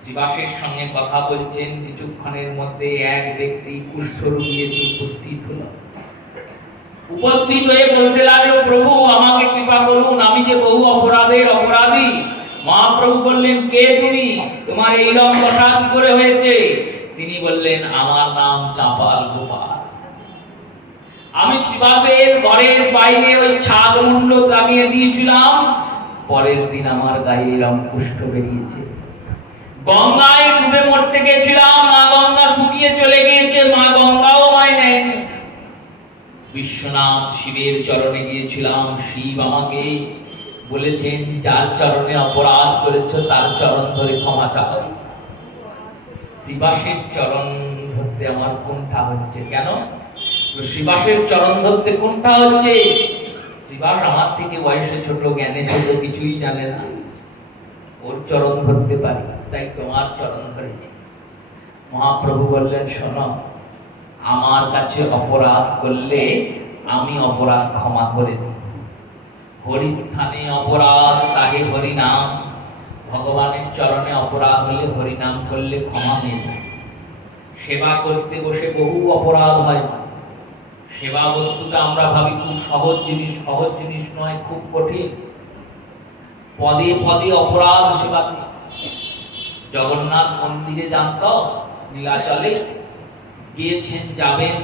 শ্রীবাসের সঙ্গে কথা বলছেন, কিছুক্ষণের মধ্যে এক ব্যক্তি কুষ্ঠরোগী এসে উপস্থিত হলো। উপস্থিত হয়ে বলতে লাগলো, প্রভু আমাকে কৃপা করুন, আমি যে বহু অপরাধের অপরাধী। মহাপ্রভু বললেন, কে তুমি? তোমার এই রকম দশা কি করে হয়েছে? তিনি বললেন, আমার নাম চাপাল গোপাল। আমি শ্রীবাসের ঘরের বাইরে ওই ছাদ মুন্ড লাগিয়ে দিয়েছিলাম, পরের দিন আমার গায়ে এরকম কুষ্ঠ বেরিয়েছে। গঙ্গায় ডুবে মরতে গেছিলাম, মা গঙ্গা শুকিয়ে চলে গিয়েছে, মা গঙ্গাও আমায় নেয়নি। বিশ্বনাথ শিবের চরণে গিয়েছিলাম, শিব আমাকে বলেছেন, যার চরণে অপরাধ করেছ তার চরণ ধরে ক্ষমা চাও। শ্রীবাসের চরণ ধরতে আমার কোনটা হচ্ছে? কেন? শ্রীবাসের চরণ ধরতে কোনটা হচ্ছে? শ্রীবাস আমার থেকে বয়সে ছোট, জ্ঞানে ছোট, কিছুই জানে না। ওর চরণ ধরতে পারি, তাই তোমার চরণ ধরেছি। মহাপ্রভু বললেন, শোনো, আমার কাছে অপরাধ করলে আমি অপরাধ ক্ষমা করে দিই। হরিস্থানে অপরাধ তাহে হরিনাম। ভগবানের চরণে অপরাধ হলে হরিনাম করলে ক্ষমা হয়ে যায়। সেবা করতে বসে বহু অপরাধ হয়। সেবা বস্তুটা আমরা ভাবি খুব সহজ জিনিস, সহজ জিনিস নয়, খুব কঠিন। পদে পদে অপরাধ সেবা। জগন্নাথ মন্দিরে জানত, নীলাচলে গিয়েছেন, যাবেন।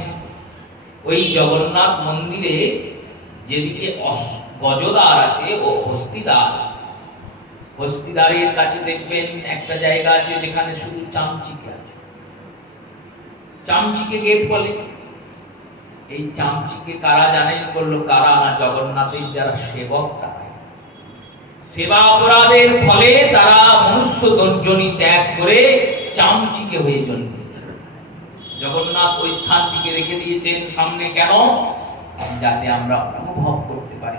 ওই জগন্নাথ মন্দিরে যেদিকে গজদ্বার আছে ও হস্তিদ্বার, হস্তিদ্বারের কাছে দেখবেন একটা জায়গা আছে যেখানে শুধু চামচিকে আছে। চামচিকে গেট বলে। এই চামচিকে কারা জানেন? বললো, কারা? না, জগন্নাথের যারা সেবক তারা। সেবা অপরাধের ফলে তারা মনুষ্য জনি ত্যাগ করে চামচিকে হয়ে জন্মেছে। জগন্নাথ ওই স্থানটিকে রেখে দিয়েছেন সামনে। কেন? যাতে আমরা অনুভব করতে পারি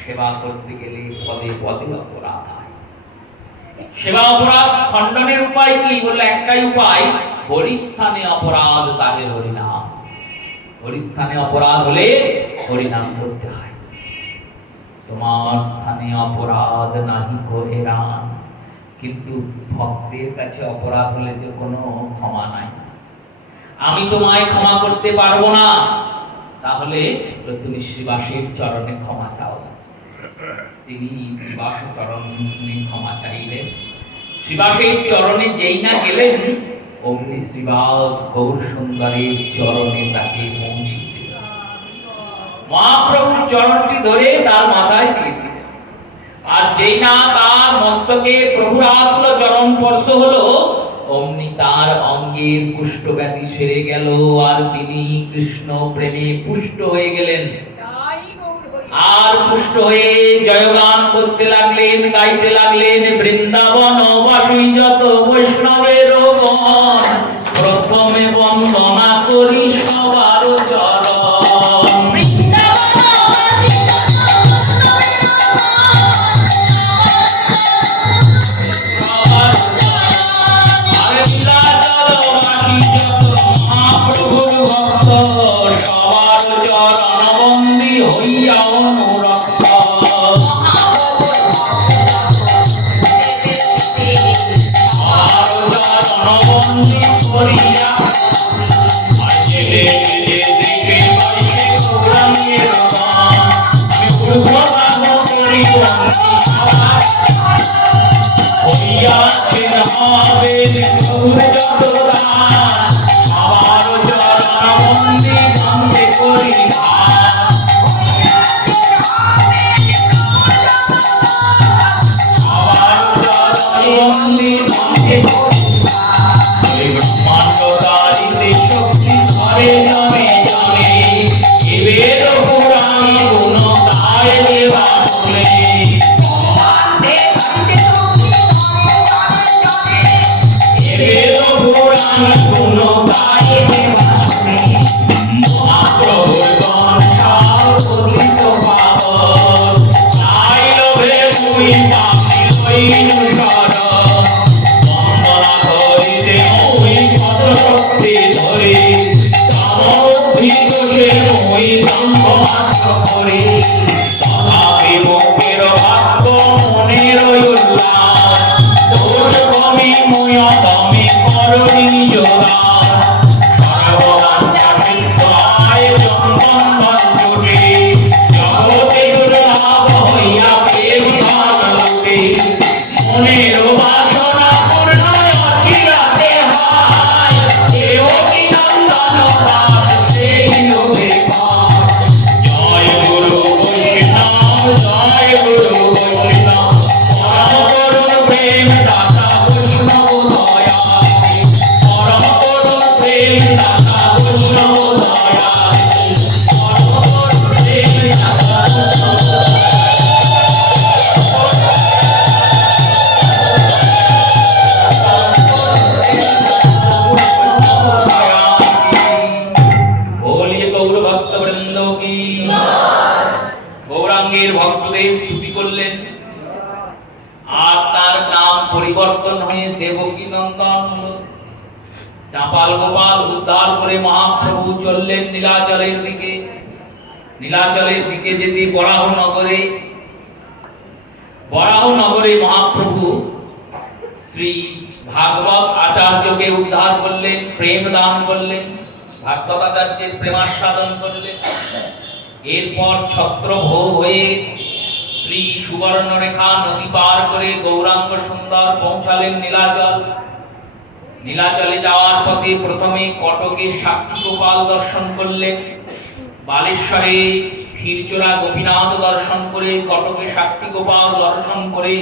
সেবা করতে গেলে পদে পদে অপরাধ হয়। সেবা অপরাধ খণ্ডনের উপায় কি? বললে একটাই উপায়, হরিস্থানে অপরাধ তাহে হরিনাম। হরিস্থানে অপরাধ হলে হরিনাম করতে হয়। তোমার স্থানে অপরাধ নাহি কো হেরান। কিন্তু ভক্তের কাছে অপরাধ হলে যে কোনো ক্ষমা নাই। আমি তোমায় ক্ষমা করতে পারবো না, তাহলে তুমি শ্রীবাসের চরণে ক্ষমা চাও। তিনি শ্রীবাস চরণে ক্ষমা চাইলেন। শ্রীবাসের চরণে যেই না গেলেন, অমনি শ্রীবাস গৌর সুন্দরের চরণে তাকে পৌঁছিতে মহাপ্রভুর চরণটি ধরে তার মাথায় দিয়ে দিলেন। আর যেই না তার মস্তকে প্রভুর আতুল চরণ স্পর্শ হলো, অমনি তার অঙ্গের কুষ্ঠ ব্যাধি সেরে গেল, আর তিনি কৃষ্ণ প্রেমে পুষ্ট হয়ে গেলেন। আর পুষ্ট হয়ে জয়গান করতে লাগলেন, গাইতে লাগলেন, বৃন্দাবন বাসী যত বৈষ্ণবের গণ। প্রথমে বন্দনা করি সবার চরণ। বৃন্দাবনবাসী সবার চরণ। আরে নীলাচলবাসী যত মহাপ্রভুর ভক্ত, সবার চরণ বন্দী হইয়া অনুরক্ত। বন্দী করিয়া আজকে দিকে পাইছে গৌরাঙ্গের গান। আমি উদ্বোধন করি হইয়াছেন হবে যত দান, আমার চরণ বন্দী বন্দে করি গান। আমার চরণ বন্দী বন্দে ব্রহ্মাণ্ডকারিতে শক্তি ধরে জমে জমে, শিবের পুরাণী গুণ গায় দেবা শুনে। শিবের পুরাণী গুণ গায় দেবা শুনে। মহাপ্রভুর গণ সর্বদিত পাবন, তাই লোভে মুই পাপি হইনু শরণ। বন্দনা করিতে মুই কত শক্তি ধরি, তমোধি দোষে মুই ব্রহ্ম মাত্র করি। তথাপি মুখের ভাগ্য মনের উল্লাস, দোষ কমি মুয় তুমি করণি যোগান। সর্ববাঞ্ছা সিদ্ধ হয় চন্দন মঞ্জুরি, জগতে দুর্লভ হইয়া প্রেম ধন লুটে। মনের বাসনা পূর্ণ অচিরাতে হয়, এও কি নন্দন পাঠ সেই লোভে পায়। জয় গুরু বৈষ্ণব, জয় গুরু বৈষ্ণব, পরম করুণ প্রেম দাতা বৈষ্ণব দয়াময়। পরম করুণ প্রেম দাতা বৈষ্ণব দয়াময়। পরম করুণ প্রেম দাতা বৈষ্ণব बोलिए गौर भक्त वृंदो की। গৌরাঙ্গের ভক্তদের স্তুতি করলেন, আর তার নাম পরিবর্তন হয়ে দেবকী নন্দন হলো। চাপাল গোপাল উদ্ধার করে মহাপ্রভু চললেন নীলাচলের দিকে। নীলাচলের দিকে যেতে বরাহনগরে মহাপ্রভু শ্রী ভাগবত আচার্যকে উদ্ধার করলেন, প্রেম দান করলেন, ভাগবত আচার্যের প্রেমাস্বাদন করলেন। এরপর ছত্রভোগ হয়ে শ্রী সুবর্ণরেখা নদী পার করে গৌরাঙ্গ সুন্দর পৌঁছালেন নীলাচল। নীলাচলে যাওয়ার পথে প্রথমে কটকে সাক্ষী গোপাল দর্শন করলেন, বালেশ্বরে ক্ষীরচোরা গোপীনাথ দর্শন করে কটকে সাক্ষী গোপাল দর্শন করে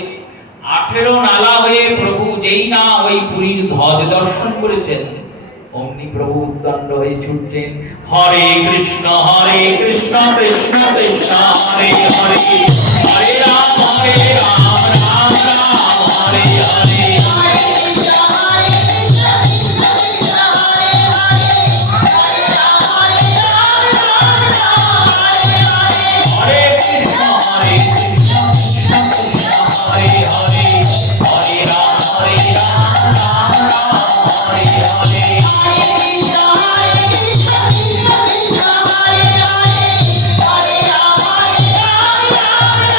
18 নালা হয়ে প্রভু যেই না ওই পুরীর ধ্বজ দর্শন করেছেন, অমনি প্রভু উদ্দণ্ড হয়ে ছুটছেন, হরে কৃষ্ণ কৃষ্ণ কৃষ্ণ হরে হরে, হরে রাম রাম রাম হরে হরে। হরে কৃষ্ণ কৃষ্ণ কৃষ্ণ হরে হরে, হরে রাম রাম রাম হরে হরে। হরে কৃষ্ণ কৃষ্ণ কৃষ্ণ হরে হরে, হরে রাম রাম রাম হরে হরে। হরে কৃষ্ণ কৃষ্ণ কৃষ্ণ হরে হরে, হরে রাম রাম রাম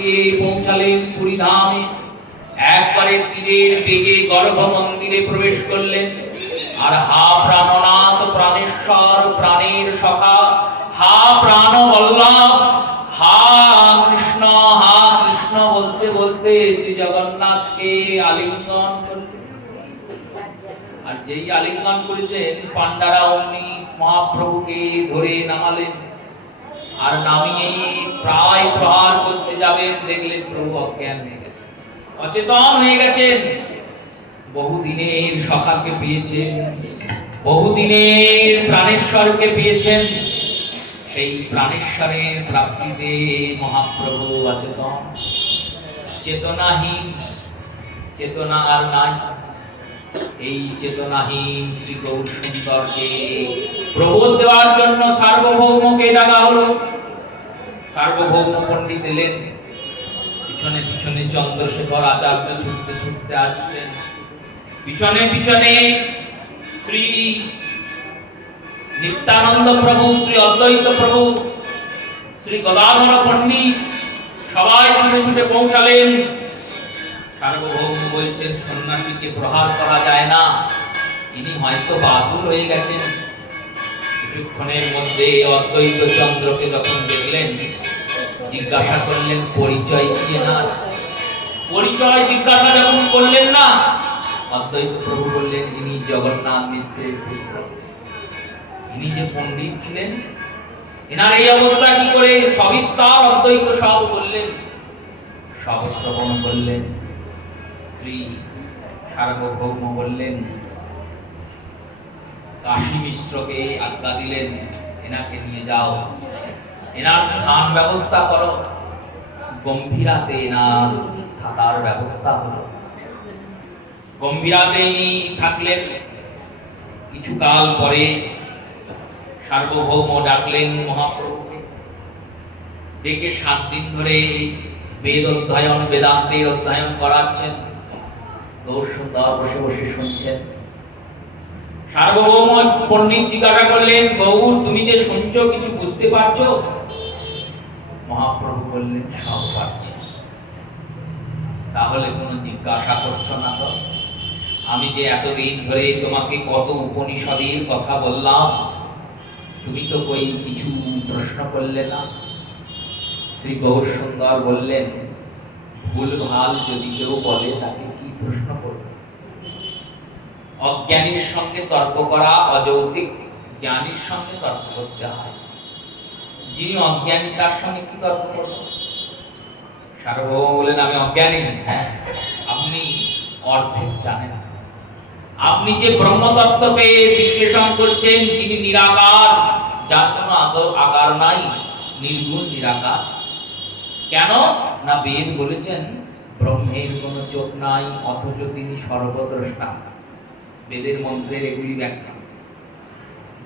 দিয়ে পৌঁছালেন পুরী ধামে। একবারে তীরের বেগে গর্ভ মন্দিরে প্রবেশ করলেন। আর হা প্রাণনাথ প্রাণেশ্বর প্রাণের সখা, হা প্রাণ বল্লভ, হা কৃষ্ণ বলতে বলতে শ্রী জগন্নাথকে আলিঙ্গন করলেন। আর যেই আলিঙ্গন করেছেন, পান্ডারা অমনি মহাপ্রভুকে ধরে নামালেন। আর নামিয়ে প্রায় প্রহার করতে যাবেন, দেখলেন প্রভু অজ্ঞান হয়ে গেছে, অচেতন হয়ে গেছেন। বহুদিনের সখাকে পেয়েছেন, বহুদিনের প্রাণেশ্বরকে পেয়েছেন। সেই প্রাণেশ্বরের প্রাপ্তিতে মহাপ্রভু অচেতন, চেতনাহীন, চেতনা আর নাই। এই চেতনাহীন শ্রী গৌর সুন্দরকে প্রবোধ দেওয়ার জন্য সার্বভৌমকে ডাকা হলো। সার্বভৌম পণ্ডিত এলেন, পিছনে পিছনে চন্দ্রশেখর আচার্য ছুটতে ছুটতে আসলেন। পিছনে পিছনে শ্রী নিত্যানন্দ প্রভু, শ্রী অদ্বৈত প্রভু, শ্রী গদাধর পণ্ডিত সবাই ছুটে ছুটে পৌঁছালেন। সার্বভৌম বলছেন, সন্ন্যাসীকে প্রহার করা যায় না, ইনি হয়তো বাতুল হয়ে গেছেন। কিছুক্ষণের মধ্যে অদ্বৈত চন্দ্রকে যখন দেখলেন, জিজ্ঞাসা করলেন, পরিচয় কি না? পরিচয় জিজ্ঞাসা যখন করলেন না, অদ্বৈত প্রভু বললেন, ইনি জগন্নাথ মিশ্রের পুত্র। ইনি যে পণ্ডিত ছিলেন, এনার এই অবস্থা কি করে? সবিস্তার অদ্বৈত সব বললেন, সব শ্রবণ করলেন। শ্রী সার্বভৌম বললেন, কাশী মিশ্রকে আজ্ঞা দিলেন, এনাকে নিয়ে যাও, এনার স্থান ব্যবস্থা করো। গম্ভীরাতে এনার থাকার ব্যবস্থা হলো। গম্ভীরাতে ইনি থাকলেন। কিছুকাল পরে সার্বভৌম ডাকলেন মহাপ্রভুকে, ডেকে 7 দিন ধরে বেদ অধ্যয়ন, বেদান্তের অধ্যয়ন করাচ্ছেন। গৌর সুন্দর বসে বসে শুনছেন। সার্বভৌম পণ্ডিত জিজ্ঞাসা করলেন, গৌর তুমি যে শুনছো, কিছু বুঝতে পারছো? মহাপ্রভু বললেন, সব পারছি। তাহলে কোনো জিজ্ঞাসা করছো না তো? আমি যে এতদিন ধরে তোমাকে কত উপনিষদের কথা বললাম, তুমি তো কই কিছু প্রশ্ন করলে না। শ্রী গৌর সুন্দর বললেন, ভুল ভাল যদি কেউ বলে, তাকে কি প্রশ্ন করবে? অজ্ঞানীর সঙ্গে তর্ক করা অযৌক্তিক, জ্ঞানীর সঙ্গে তর্ক করতে হয়। যিনি অজ্ঞানী তার সঙ্গে কি তর্ক করব? সার্বভৌম বলেন, আমি অজ্ঞানী। হ্যাঁ, আপনি অর্ধেক জানেন। আপনি যে ব্রহ্মতত্ত্বকে বিশ্লেষণ করছেন, যিনি নিরাকার, যার কোনো আকার নাই, নির্গুণ নিরাকার। কেন না, বেদ বলেছেন ব্রহ্মের কোনো চোখ নাই, অথচ তিনি সর্বদ্রষ্টা। বেদের মন্ত্রের এগুলি ব্যাখ্যা।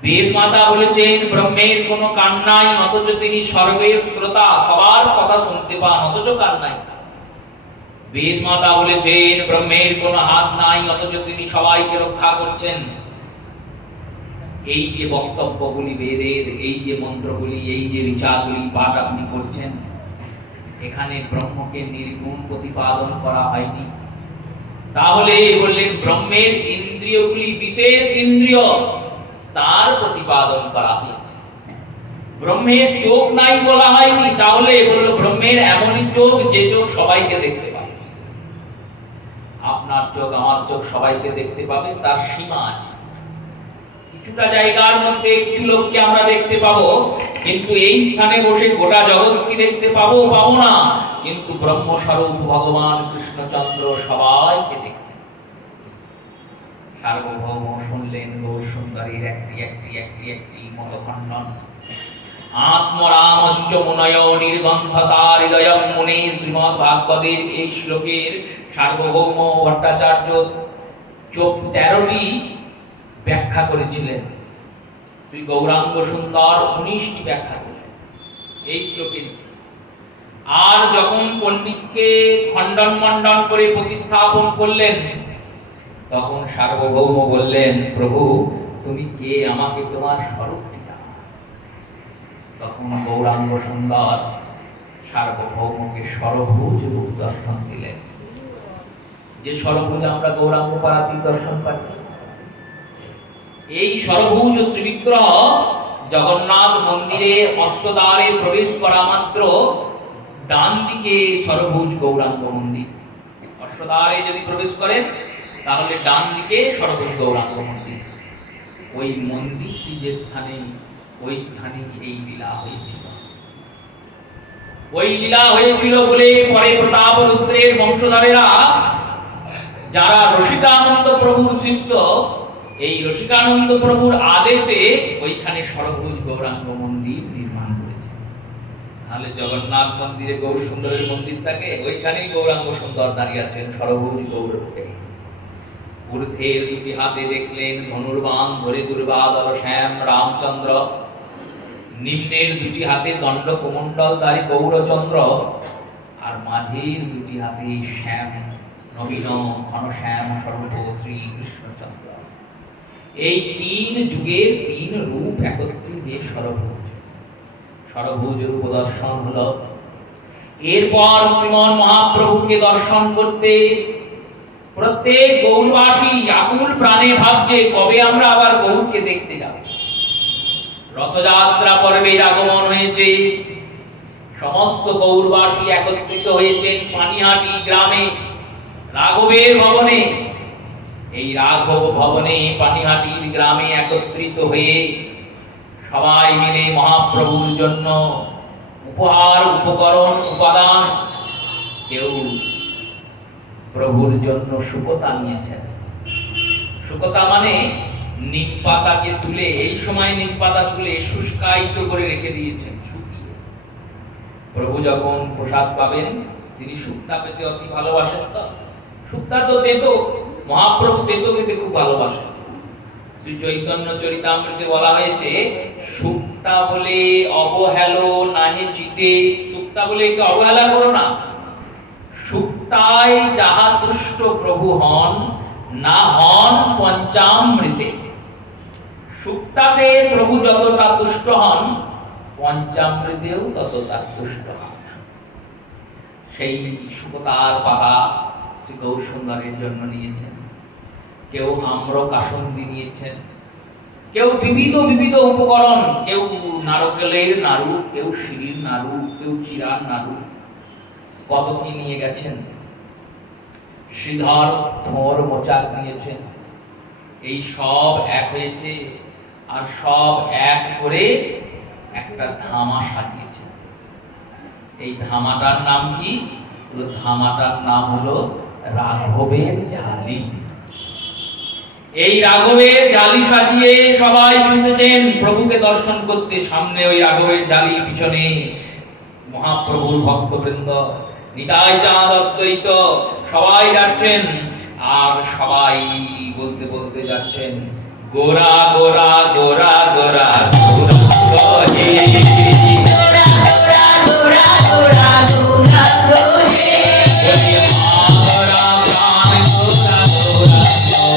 বেদ মাতা বলেছেন ব্রহ্মের কোনো কান নাই, অথচ তিনি সর্বের শ্রোতা, সবার কথা শুনতে পান, অথচ কান নাই। বেদ মাতা বলেছেন ব্রহ্মের কোনো হাত নাই, অথচ তিনি সবাইকে রক্ষা করছেন। এই যে বক্তব্যগুলি বেদের, এই যে মন্ত্রগুলি, এই যে ঋচাগুলি পাঠ আপনি করছেন, এখানে ব্রহ্মকে নির্গুণ প্রতিপাদন করা হয়নি। তাহলে বললেন ব্রহ্মের ইন্দ্রিয়গুলি বিশেষ ইন্দ্রিয়, তার প্রতিপাদন করা হয়েছে। ব্রহ্মের চোখ নাই বলা হয়নি, তাহলে বলল ব্রহ্মের এমনই চোখ, যে চোখ সবাইকে দেখতে পাবে। আপনার চোখ, আমার চোখ সবাইকে দেখতে পাবে, তার সীমা আছে। কিছুটা জায়গার মধ্যে কিছু লোককে আমরা দেখতে পাবো, কিন্তু এই স্থানে বসে গোটা জগৎ কি দেখতে পাবো না। কিন্তু ব্রহ্মস্বরূপ ভগবান কৃষ্ণচন্দ্র সবাইকে দেখছেন। সার্বভৌম শুনলেন গৌর সুন্দরীর একটি একটি একটি একটি মতখণ্ডন। আত্মরামশ্চ মুনয় নির্গন্থতা হৃদয়ং মুনি, শ্রীমদ্ ভাগবতের এই শ্লোকের সার্বভৌম ভট্টাচার্য 13টি ব্যাখ্যা করেছিলেন। শ্রী গৌরাঙ্গ সুন্দর 19টি ব্যাখ্যা করলেন এই শ্লোকের। আর যখন পণ্ডিতকে খণ্ডন মণ্ডন করে প্রতিস্থাপন করলেন, তখন সার্বভৌম বললেন, প্রভু তুমি কে, আমাকে তোমার স্বরূপটি জানাও। তখন গৌরাঙ্গ সুন্দর সার্বভৌমকে ষড়ভুজ রূপ দর্শন দিলেন। যে ষড়ভুজ আমরা গৌরাঙ্গ পারাতীর দর্শন পাচ্ছি, এই ষড়ভুজ শ্রীবিগ্রহ জগন্নাথ মন্দিরে অশ্বদ্বারে প্রবেশ করা মাত্র ডান দিকে ষড়ভুজ গৌরাঙ্গ মন্দির। অশ্বদ্বারে যদি প্রবেশ করেন তাহলে ডান দিকে ষড়ভুজ গৌরাঙ্গ মন্দির। ওই মন্দিরটি যে স্থানে, ওই স্থানে এই লীলা হয়েছিল। ওই লীলা হয়েছিল বলে পরে প্রতাপরুদ্রের বংশধরেরা, যারা রসিকানন্দ প্রভুর শিষ্য, এই রসিকানন্দ প্রভুর আদেশে ওইখানে ষড়ভুজ গৌরাঙ্গ মন্দির নির্মাণ করেছে। তাহলে জগন্নাথ মন্দিরে গৌর সুন্দরের মন্দির থাকে, ওইখানেই গৌরাঙ্গ সুন্দর দাঁড়িয়ে আছেন ষড়ভুজ গৌরূপে। ঊর্ধ্বের দুটি হাতে দেখলেন ধনুর্বাণ ধরে দুর্বাদর শ্যাম রামচন্দ্র, নিম্নের দুটি হাতে দণ্ড কমণ্ডলধারী গৌরচন্দ্র, আর মাঝের দুটি হাতে শ্যাম নবীন ঘনশ্যাম স্বরূপ শ্রী কৃষ্ণচন্দ্র। এই তিন যুগের তিন রূপ একত্রিত ষড়ভুজ। ষড়ভুজ রূপ দর্শন হলো। এরপর শ্রীমন মহাপ্রভুকে দর্শন করতে প্রত্যেক গৌরবাসী আকুল প্রাণে ভাবছে কবে আমরা আবার গৌরকে দেখতে যাব। রথযাত্রা পর্বের আগমন হয়েছে, সমস্ত গৌরবাসী একত্রিত হয়েছেন পানিহাটি গ্রামে রাঘবের ভবনে। এই রাঘব ভবনে পানিহাটির গ্রামে একত্রিত হয়ে সবাই মিলে মহাপ্রভুর জন্য উপহার উপকরণ উপাদান, কেউ প্রভুর জন্য সুকতা নিয়েছেন। সুকতা মানে নিম পাতাকে তুলে, এই সময় নিম পাতা তুলে শুষ্কায়িত করে রেখে দিয়েছেন শুকিয়ে। প্রভু যখন প্রসাদ পাবেন, তিনি শুক্তা পেতে অতি ভালোবাসেন। তো শুক্তা তো তেতো, মহাপ্রভু তেতো খেতে খুব ভালোবাসেন। শ্রী চৈতন্য চরিতামৃতে বলা হয়েছে, শুক্তা বলে অবহেলো নাহি চিতে। শুক্তা বলে একে অবহেলা করো না। শুক্তায় যাহা তুষ্ট প্রভু হন, না হন পঞ্চামৃতে। শুক্তাতে প্রভু যতটা তুষ্ট হন, পঞ্চামৃতেও ততটা তুষ্ট হন। সেই শুকতার পাতা শ্রী গৌর সুন্দরের জন্য নিয়েছেন। কেউ আম্র কাসন্দি নিয়েছেন, কেউ বিবিধ বিবিধ উপকরণ, কেউ নারকেলের নাড়ু, কেউ শিরির নাড়ু, কেউ চিরার নাড়ু, কত কি নিয়ে গেছেন। শ্রীধর থোর মোচাক নিয়েছেন। এই সব এক হয়েছে, আর সব এক করে একটা ধামা সাজিয়েছেন। এই ধামাটার নাম কি? ধামাটার নাম হলো রাঘবের ঝালি। এই রাঘবের ঝালি সাজিয়ে সবাই ছুটেছেন প্রভুকে দর্শন করতে। সামনে ওই রাঘবের ঝালি, পিছনে মহাপ্রভুর ভক্তবৃন্দ, নিতাই চাঁদ অদ্বৈত, সবাই যাচ্ছেন। আর সবাই বলতে বলতে যাচ্ছেন, গোরা গোরা গোরা গোরা গোরা গোহে, গোরা গোরা গোরা গোরা গোরা গোহে, গোরা প্রাণ গোরা গোরা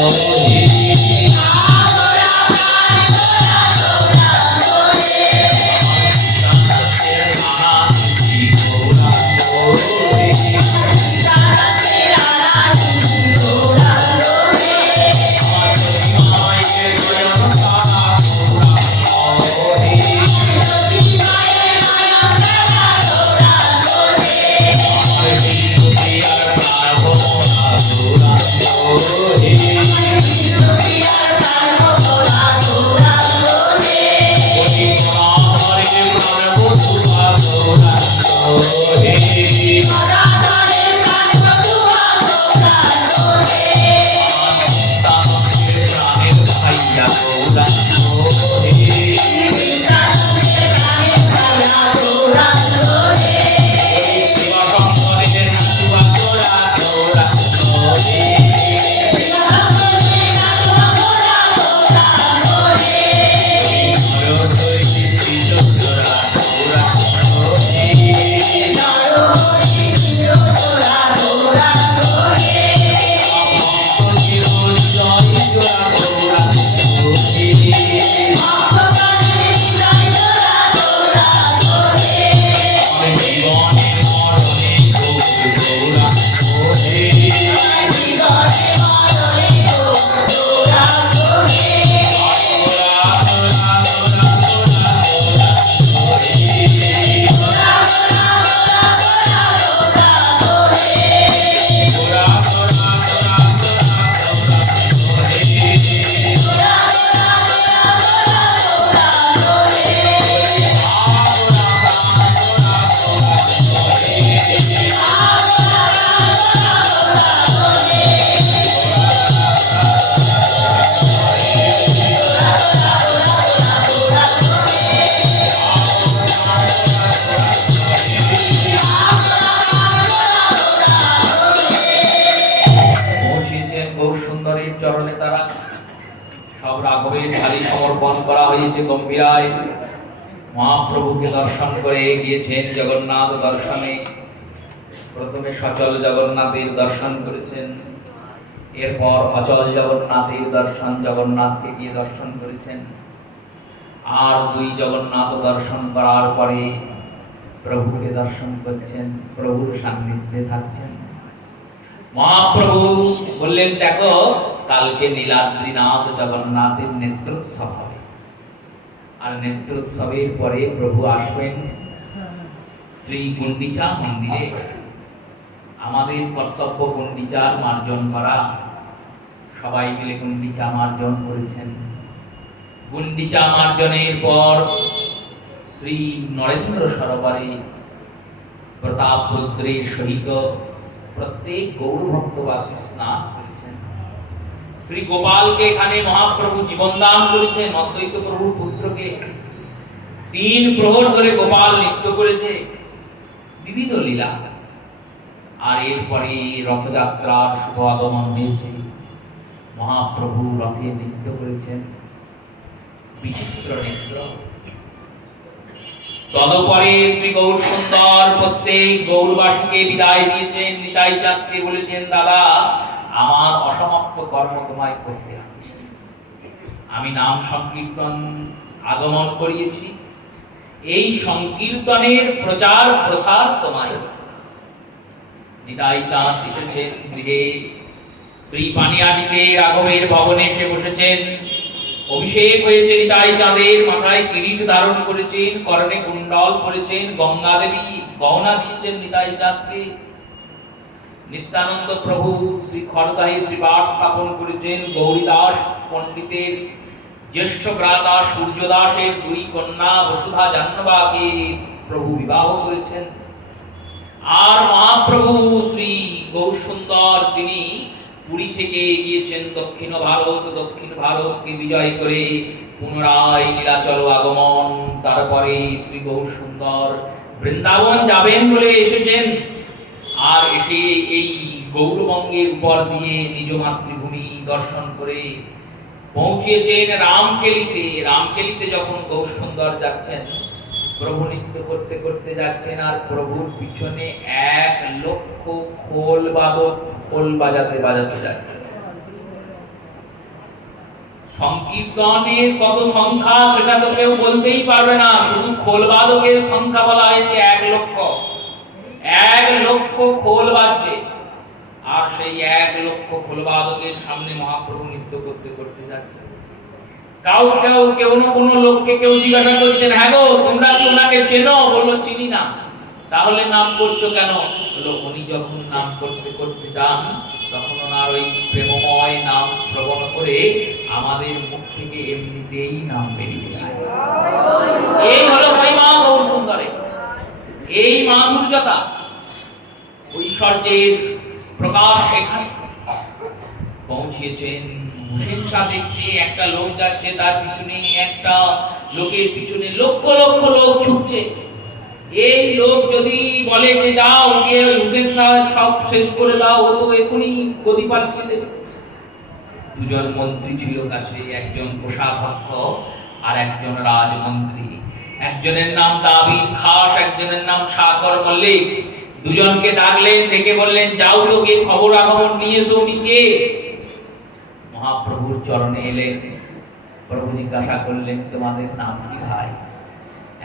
গোহে, গোরা প্রাণ গোরা গোরা গোহে, গোরা গোহে, রাধে রাধে গোরা গোহে, মায়ের জন্য তারা গোরা গোহে, লক্ষ্মী মায়ের মায়া প্রেমা গোরা গোহে, আর প্রাণ গোরা গোরা গোহে, বিষ্ণুপ্রিয়ার প্রাণ গোরা গোরা গোহে, রাধারের প্রাণ বসুয়া গোরা গোহে, বিদ্যানন্দের প্রাণের ভায়া গোরা গোহে, বিমলানন্দের নাটুয়া গোরা গোরা গোহে, নরহরি কৃষ্ণ সব রাঘবের থালি সমর্পণ করা হয়েছে গম্ভীরায়। মহাপ্রভুকে দর্শন করে গিয়েছেন জগন্নাথ দর্শনে। প্রথমে সচল জগন্নাথের দর্শন করেছেন, এরপর অচল জগন্নাথের দর্শন, জগন্নাথকে গিয়ে দর্শন করেছেন। আর দুই জগন্নাথ দর্শন করার পরে প্রভুকে দর্শন করছেন, প্রভুর সান্নিধ্যে থাকছেন। মহাপ্রভু বললেন, দেখো কালকে নীলাদ্রিনাথ জগন্নাথের নেত্রোৎসব হবে, আর নেত্রোৎসবের পরে প্রভু আসবেন শ্রী গুন্ডিচা মন্দিরে। আমাদের কর্তব্য গুন্ডিচার মার্জন করা। সবাই মিলে গুন্ডিচা মার্জন করেছেন। গুন্ডিচা মার্জনের পর শ্রী নরেন্দ্র সরোবরে প্রতাপ রুদ্রের সহিত প্রত্যেক গৌরভক্তবাসী স্নান করেছেন। শ্রী গোপালকে এখানে মহাপ্রভু জীবনদান করেছেন, অদ্বৈত প্রভুর পুত্রকে। 3 প্রহর ধরে গোপাল নৃত্য করেছে, বিবিধ লীলা। আর এরপরে রথযাত্রার শুভ আগমন হয়েছে। মহাপ্রভু রথে নৃত্য করেছেন, বিচিত্র নৃত্য। তদপরে শ্রী গৌর সুন্দর প্রত্যেক গৌরবাসীকে বিদায় দিয়েছেন। নিতাই চাঁদকে বলেছেন, দাদা আমার অসমাপ্ত কর্ম তোমায় করতে হবে। আমি নাম সংকীর্তন আগমন করিয়েছি, এই সংকীর্তনের প্রচার প্রসার তোমায়। নিতাই চাঁদ এসেছেন গৃহে। শ্রী পানিয়াটিতে রাঘবের ভবনে এসে বসেছেন। অভিষেক হয়েছে নিতাই চাঁদের, মাথায় কিরীট ধারণ করেছেন, কর্ণে কুণ্ডল পরেছেন। গঙ্গা দেবী গহনা দিয়েছেন নিতাই চাঁদকে। নিত্যানন্দ প্রভু শ্রী খড়দাহে শ্রীবাস স্থাপন করেছেন। গৌরীদাস পণ্ডিতের জ্যেষ্ঠ ভ্রাতা সূর্যদাসের 2 কন্যা বসুধা জাহ্নবাকে প্রভু বিবাহ করেছেন। আর মহাপ্রভু শ্রী গৌরসুন্দর তিনি পুরী থেকে গিয়েছেন দক্ষিণ ভারত। দক্ষিণ ভারতকে বিজয় করে পুনরায় নীলাচল আগমন। তারপরে শ্রী গৌরসুন্দর বৃন্দাবন যাবেন বলে এসেছেন। আর এসে এই গৌরবঙ্গের উপর দিয়ে নিজ মাতৃভূমি দর্শন করে পৌঁছিয়েছেন রামকেলিতে। রামকেলিতে যখন গৌরসুন্দর যাচ্ছেন, প্রভু নৃত্য করতে করতে যাচ্ছেন, আর প্রভুর পিছনে 1 লক্ষ খোল বাদক খোল বাজাতে বাজাতে যাচ্ছেন। সংকীর্তনের কত সংখ্যা সেটা তো কেউ বলতেই পারবে না, শুধু খোল বাদকের সংখ্যা বলা হয়েছে 1 লক্ষ। 1 লক্ষ খোল বাজছে, আর সেই 1 লক্ষ খোল বাদকের সামনে মহাপ্রভু নৃত্য করতে করতে যাচ্ছেন। কেউ না কোনো লোককে কেউ জিজ্ঞাসা করছেন, হ্যাঁ গো তোমরা কি ওনাকে চেনো? বললো চিনি না। তাহলে নাম করছো কেন? বললো উনি যখন নাম করতে করতে যান, তখন ওনার ওই প্রেমময় নাম শ্রবণ করে আমাদের মুখ থেকে এমনিতেই নাম বেরিয়ে যায়। এই হলো মহিমা গৌর সুন্দরে, এই মাধুর্যতা, ঐশ্বর্যের প্রকাশ এখানে পৌঁছিয়েছেন। হুসেন শাহ দেখছে একটা লোক যাচ্ছে, তার পিছনে একটা লোকের পিছনে লক্ষ লক্ষ লোক ছুটছে। এই লোক যদি বলে যে যাও গিয়ে হুসেন শাহ সব শেষ করে দাও, ও তো এখনই গদি পাল্টিয়ে দেবে। 2 জন মন্ত্রী ছিল কাছে, একজন কোষাধ্যক্ষ আর একজন রাজমন্ত্রী। একজনের নাম দাবির খাস, একজনের নাম সাগর মল্লিক। 2 জনকে ডাকলেন, ডেকে বললেন যাও তো গিয়ে খবর আগমন নিয়ে এসো, উনি কে? মহাপ্রভুর চরণে এলেন। প্রভু জিজ্ঞাসা করলেন, তোমাদের নাম কি ভাই?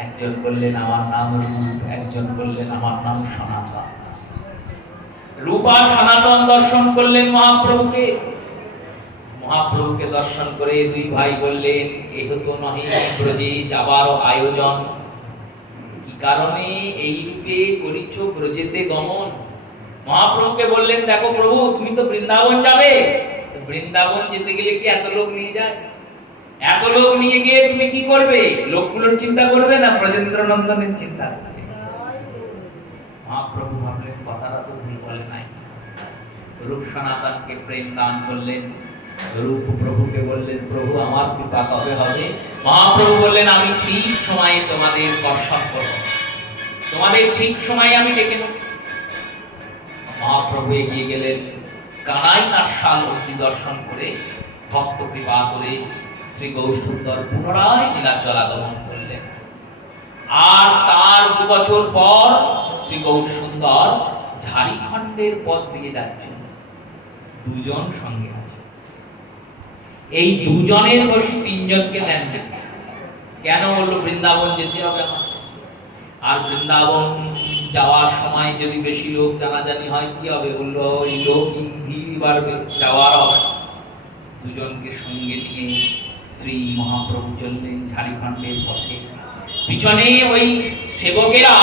একজন বললেন আমার নাম রূপ, একজন বললেন আমার নাম সনাতন। রূপ আর সনাতন দর্শন করলেন মহাপ্রভুকে। মহাপ্রভুকে দর্শন করে 2 ভাই বললেন, এ তো নহে ব্রজে যাবার আয়োজন, কি কারণে এই রূপে করিছ ব্রজেতে গমন? মহাপ্রভুকে বললেন, দেখো প্রভু তুমি তো বৃন্দাবন যাবে, বৃন্দাবন যেতে গেলে কি এত লোক নিয়ে যায়? এত লোক নিয়ে গিয়ে তুমি কি করবে? লোকগুলোর চিন্তা করবে না ব্রজেন্দ্র নন্দনের চিন্তা করবে? মহাপ্রভু ভাবলেন কথাটা তো ভুল বলে নাই। রূপ সনাতনকে প্রেম দান করলেন। রূপ প্রভুকে বললেন, প্রভু আমার কৃপা কবে হবে? মহাপ্রভু বললেন, আমি ঠিক সময়ে তোমাদের দর্শন করব, তোমাদের ঠিক সময়ে আমি ডেকে নেব। মহাপ্রভু এগিয়ে গেলেন, কানাই তার শাল অগ্নি দর্শন করে ভক্ত কৃপা করে শ্রী গৌরসুন্দর পুনরায় নীলাচল আগমন করলেন। আর তার 2 বছর পর শ্রী গৌরসুন্দর ঝাড়খণ্ডের পথ দিয়ে যাচ্ছেন, 2 জন সঙ্গে আছে। এই 2 জনের বসে 3 জনকে নেন। কেন বললো বৃন্দাবন যেতে হবে আমার, আর বৃন্দাবন যাওয়ার সময় যদি বেশি লোক জানাজানি হয় কি হবে? বললো ওই লোক ভিড় বাড়বে, যাওয়ার হবে। 2 জনকে সঙ্গে নিয়ে শ্রী মহাপ্রভু চললেন ঝাড়খণ্ডের পথে। পিছনে ওই সেবকেরা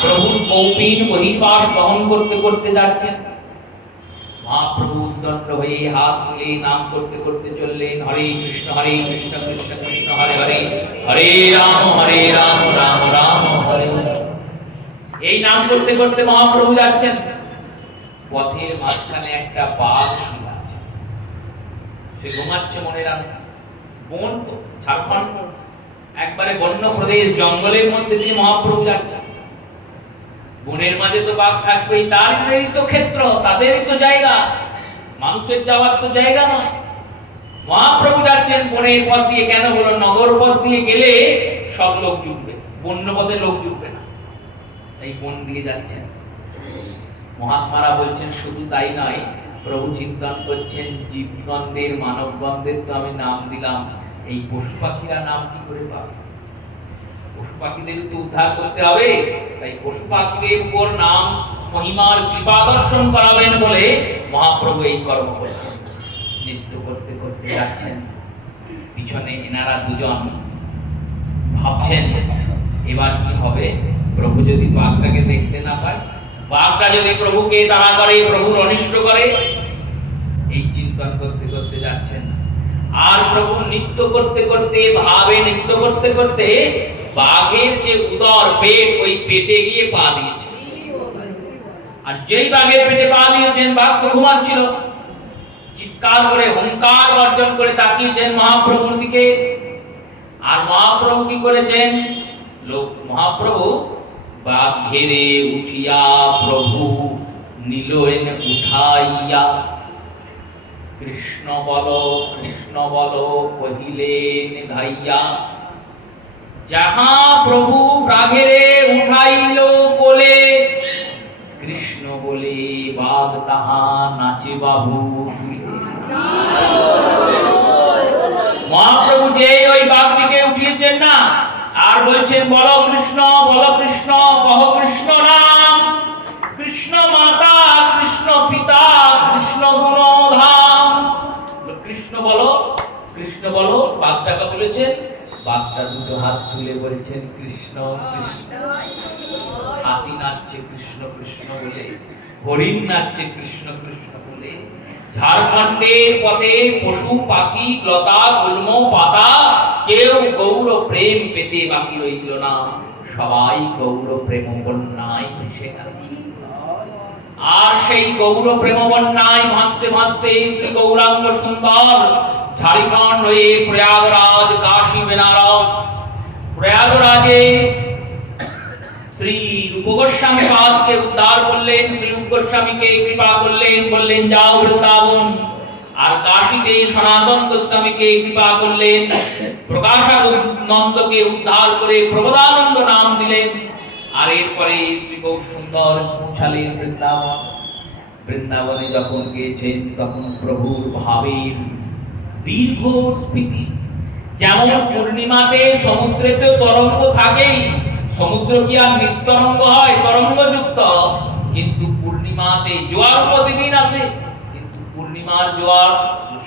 প্রভুর কৌপিন বহির্বাস বহন করতে করতে যাচ্ছেন। মহাপ্রভু উদ্দণ্ড হয়ে হাত মিলে নাম করতে করতে চললেন, হরে কৃষ্ণ কৃষ্ণ কৃষ্ণ হরে হরে, হরে রাম রাম রাম হরে। এই নাম করতে করতে মহাপ্রভু যাচ্ছেন। পথের মাঝখানে একটা বাঘ শুয়ে আছে, সে ঘুমাচ্ছে মনের আনন্দে। বন তো ঝাড়খণ্ড একবারে বন্য প্রদেশ, জঙ্গলের মধ্যে দিয়ে মহাপ্রভু যাচ্ছেন। বনের মাঝে তো বাঘ থাকবেই, তাদেরই তো ক্ষেত্র, তাদেরই তো জায়গা, মানুষের যাওয়ার তো জায়গা নয়। মহাপ্রভু যাচ্ছেন বনের পথ দিয়ে। কেন বলো? নগর পথ দিয়ে গেলে সব লোক জুটবে, বন্য পথে লোক জুটবে না, তাই বন দিয়ে যাচ্ছেন। মহাত্মারা বলছেন শুধু তাই নয়, প্রভু চিন্তন করছেন জীবগণদের মানবগণদের তো আমি নাম দিলাম, এই পশু পাখিরা নাম কি করে পাবে? পশু পাখিদের তো উদ্ধার করতে হবে, তাই পশু পাখিদের উপর নাম মহিমার কৃপা দর্শন করাবেন বলে মহাপ্রভু এই কর্ম করছেন। নৃত্য করতে করতে যাচ্ছেন, পিছনে এনারা 2 জন ভাবছেন এবার কি হবে? প্রভু যদি বাঘটাকে দেখতে না পায়, বাঘটা যদি প্রভুকে তাড়া করে, প্রভুর অনিষ্ট করে, এই চিন্তন করতে করতে যাচ্ছেন। আর প্রভু নৃত্য করতে করতে ভাবে, নৃত্য করতে করতে বাঘের যে উদর পেট, ওই পেটে গিয়ে পা দিয়েছে। আর যেই বাঘের পেটে পা দিয়েছেন, বাঘ তো ঘুমাচ্ছিল, চিৎকার করে হুঙ্কার গর্জন করে তাকিয়েছেন মহাপ্রভুর দিকে। আর মহাপ্রভু কি করেছেন? মহাপ্রভু বাঘ ঘেরে উঠিয়া প্রভু নিলেন উঠাইয়া, কৃষ্ণ বল কহিলেন ধাইয়া। যাহা প্রভু বাঘেরে উঠাইল বলে, কৃষ্ণ বলে বাঘ তাহা নাচে বাবু। মহাপ্রভু যে ওই বাঘটিকে উঠিয়েছেন না, আর বলছেন বল কৃষ্ণ কহ কৃষ্ণ নাম, কৃষ্ণ মাতা কৃষ্ণ পিতা কৃষ্ণ গুণধাম। কৃষ্ণ বলো। বাঘটাকে তুলেছেন, বাঘটা 2 হাত তুলে বলছেন কৃষ্ণ কৃষ্ণ। হাতি নাচছে কৃষ্ণ কৃষ্ণ বলে, হরিণ নাচছে কৃষ্ণ কৃষ্ণ বলে। ঝাড়খণ্ডের পথে পশু পাখি লতা গুল্ম পাতা কেউ গৌর প্রেম পেতে বাকি রইল না, সবাই গৌর প্রেম বন্যায় ভেসে গেল। আর সেই গৌর প্রেম বন্যায় ভাসতে ভাসতে শ্রী গৌরাঙ্গ সুন্দর ঝাড়খণ্ড হয়ে প্রয়াগরাজ, কাশী, বেনারস। প্রয়াগরাজে শ্রী রূপ গোস্বামী পাদকে উদ্ধার করলেন, শ্রী রূপ গোস্বামীকে কৃপা করলেন, বললেন যাও বৃন্দাবন। আর কাশীতে সনাতন গোস্বামীকে কৃপা করলেন, প্রকাশানন্দকে উদ্ধার করে প্রবোধানন্দ নাম দিলেন। আর এরপরে শ্রী গৌরসুন্দর পৌঁছালেন বৃন্দাবন। বৃন্দাবনে যখন গিয়েছেন তখন প্রভুর ভাবের দীর্ঘ স্ফীতি। যেমন পূর্ণিমাতে সমুদ্রেতে তরঙ্গ থাকেই, সমুদ্র কি আর নিস্তরঙ্গ হয়? তরঙ্গযুক্ত। কিন্তু পূর্ণিমাতে জোয়ার প্রতিদিন আসে, কিন্তু পূর্ণিমার জোয়ার,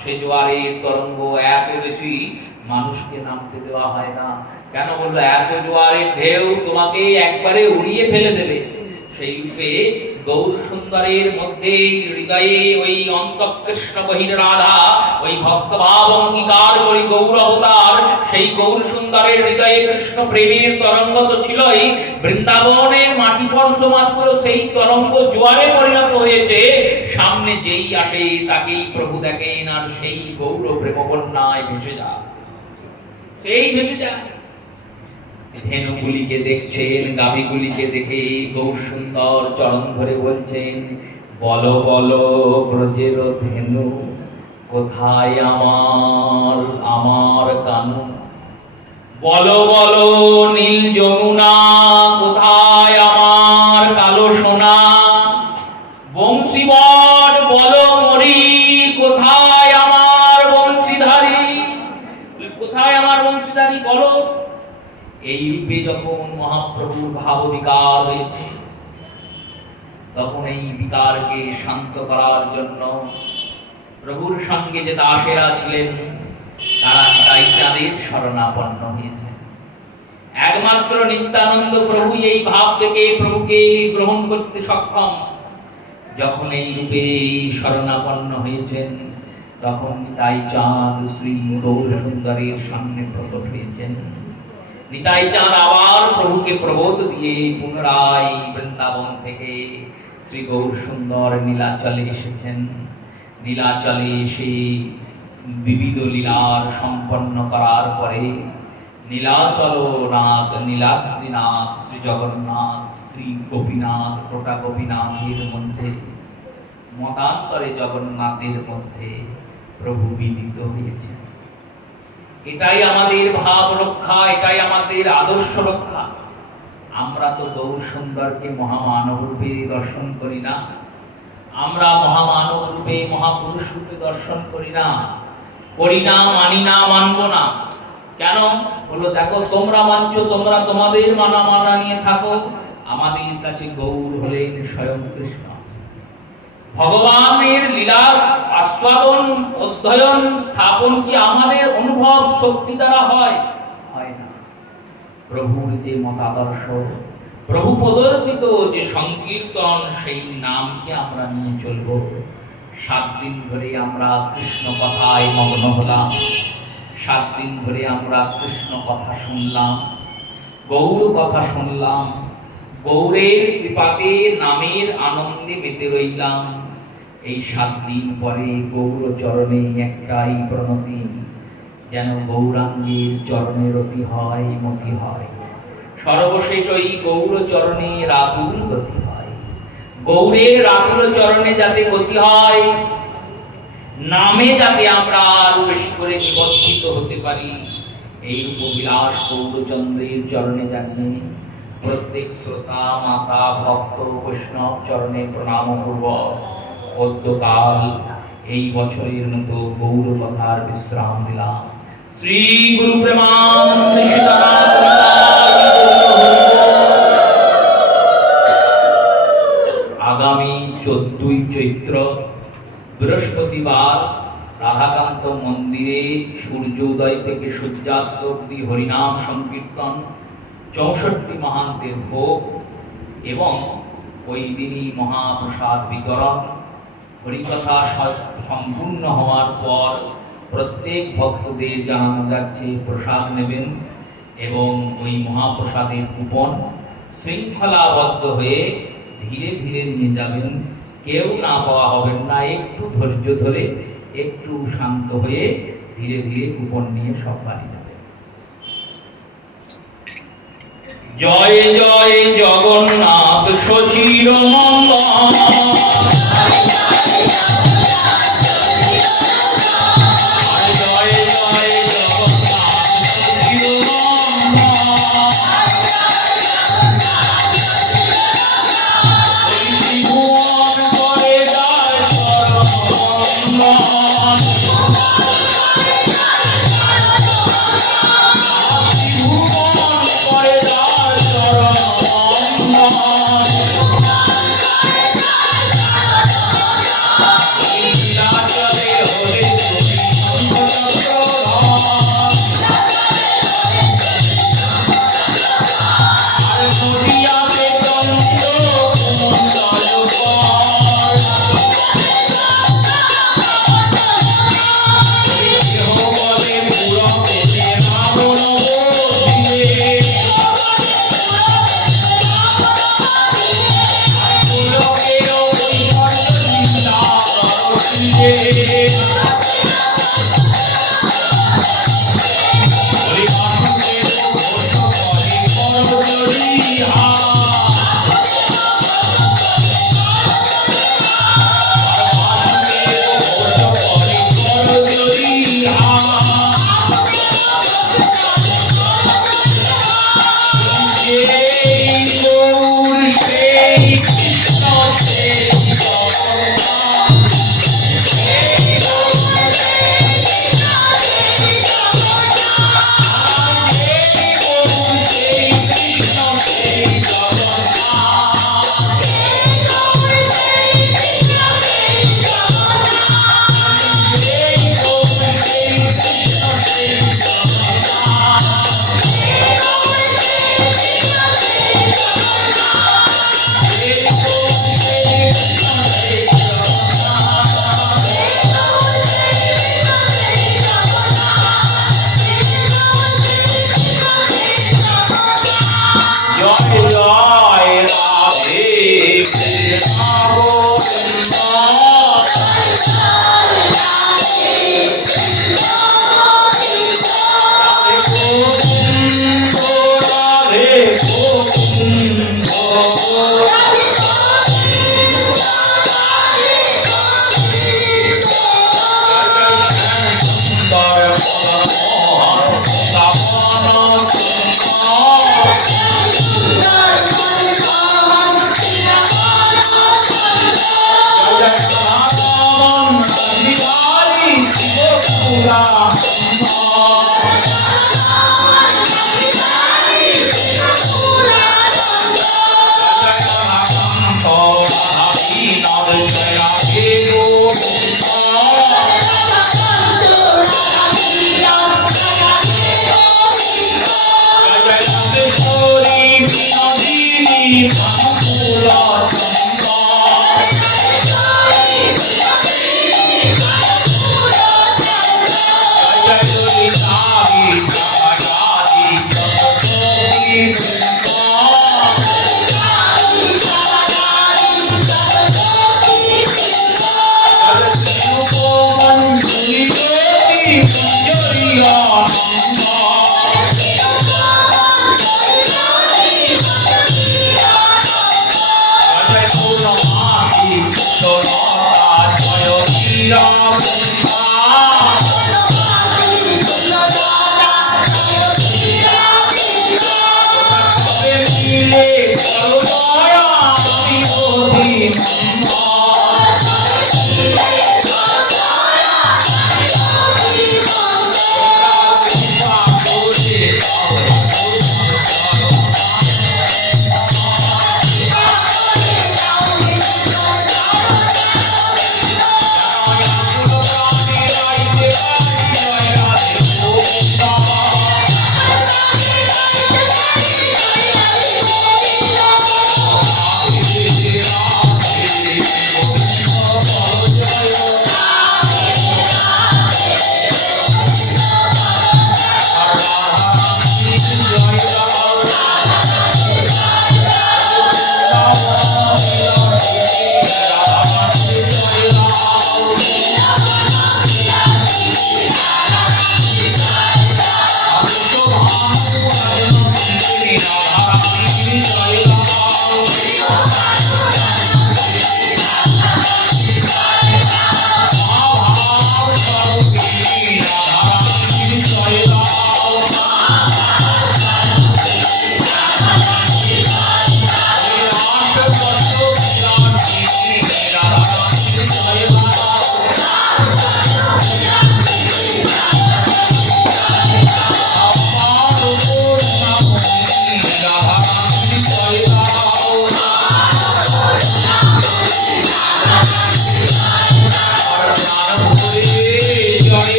সে জোয়ারের তরঙ্গ এত বেশি মানুষকে নামতে দেওয়া হয় না। কেন বললো? এত জোয়ারের ঢেউ তোমাকে একবারে উড়িয়ে ফেলে দেবে। সেই রূপে গৌর সুন্দরের মধ্যে হৃদয়ে ওই অন্তঃকৃষ্ণ বহির রাধা, ওই ভক্তভাব অঙ্গীকার করি গৌর অবতার, সেই গৌর সুন্দরের হৃদয়ে কৃষ্ণ প্রেমের তরঙ্গ তো ছিলই। বৃন্দাবনের মাটি স্পর্শ মাত্র সেই তরঙ্গ জোয়ারে পরিণত হয়েছে। সামনে যেই আসে তাকেই প্রভু দেখেন, আর সেই গৌর প্রেম বন্যায় ভেসে যায়, সেই ভেসে যায়। ধেনুগুলিকে দেখছেন, গাভীগুলিকে দেখে গৌর সুন্দর চরণ ধরে বলছেন বলো বলো ব্রজের ধেনু, কোথায় আমার আমার কানু, বলো বলো নীল যমুনা, কোথায় আমার কালো সোনা, বংশীবট বলো মরি, কোথায় আমার বংশীধারী, কোথায় আমার বংশীধারী বলো। এই রূপে যখন মহাপ্রভুর ভাব বিকার হয়েছে, তখন এই বিকারকে শান্ত করার জন্য প্রভুর সঙ্গে যে দাসেরা ছিলেন তারা তাই চাঁদের শরণাপন্ন হয়েছে। একমাত্র নিত্যানন্দ প্রভু এই ভাব থেকে প্রভুকে গ্রহণ করতে সক্ষম। যখন এই রূপে শরণাপন্ন হয়েছেন, তখন নিতাই চাঁদ শ্রী গৌর সুন্দরের সামনে প্রকট হয়েছেন। নিতাই চাঁদ আবার প্রভুকে প্রবোধ দিয়ে পুনরায় বৃন্দাবন থেকে শ্রী গৌর সুন্দর নীলাচলে এসেছেন। নীলাচলে এসে বিবিধ লীলার সম্পন্ন করার পরে নীলাচল নাথ, নীলাদ্রিনাথ, শ্রী জগন্নাথ, শ্রী গোপীনাথ, গোটা গোপীনাথের মধ্যে মতান্তরে জগন্নাথের মধ্যে প্রভু বিদিত হয়েছে। এটাই আমাদের ভাব রক্ষা, এটাই আমাদের আদর্শ রক্ষা। আমরা তো গৌর সুন্দরকে মহামানব রূপে দর্শন করি না, আমরা মহামানব রূপে মহাপুরুষ রূপে দর্শন করি না, মানি না, মানব না। কেন? বলো দেখো, তোমরা মানছো, তোমরা তোমাদের মানা নিয়ে থাকো, আমাদের কাছে গৌর হলেন স্বয়ং কৃষ্ণ। ভগবানের লীলা আস্বাদন, অধ্যয়ন, স্থাপন কি আমাদের অনুভব শক্তি দ্বারা হয়? হয় না। প্রভুর যে মতাদর্শ, প্রভু প্রদর্শিত যে সংকীর্তন, সেই নামকে আমরা নিয়ে চলব। 7 দিন ধরে আমরা কৃষ্ণ কথায় মগ্ন হলাম, 7 দিন ধরে আমরা কৃষ্ণ কথা শুনলাম, গৌর কথা শুনলাম, গৌরের কৃপাতে নামের আনন্দে মেতে রইলাম। এই 7 দিন পরে গৌর চরণে একটাই প্রণতি, যেন গৌরাঙ্গের চরণে রতি হয়, মতি হয়। সর্বশেষ ওই গৌর চরণে রাতুল গতি হয়। গৌরের রাতুল চরণে যাতে গতি হয়, নামে যাতে আমরা আরো বেশি করে নিবন্ধিত হতে পারি, এই রূপবিলাস গৌরচন্দ্রের চরণে জানিয়ে প্রত্যেক শ্রোতা, মাতা, ভক্ত, বৈষ্ণব চরণে প্রণাম পূর্বক পদ্মকাল এই বছরের মতো গৌর কথার বিশ্রাম দিলাম। শ্রী গুরু প্রেমানন্দে সীতারাম। আগামী 14ই চৈত্র বৃহস্পতিবার রাধাকান্ত মন্দিরে সূর্যোদয় থেকে সূর্যাস্ত অবধি হরিনাম সংকীর্তন, 64 মহান্তের ভোগ এবং ওই দিনই মহাপ্রসাদ বিতরণ। হরিকথা সম্পূর্ণ হওয়ার পর প্রত্যেক ভক্তদের জানানো যাচ্ছে প্রসাদ নেবেন এবং ওই মহাপ্রসাদের কুপন শৃঙ্খলাবদ্ধ হয়ে ধীরে ধীরে নিয়ে যাবেন। কেউ না পাওয়া হবেন না, একটু ধৈর্য ধরে, একটু শান্ত হয়ে ধীরে ধীরে কুপন নিয়ে সব বাড়ি যাবেন। জয় জয় জগন্নাথ শশীর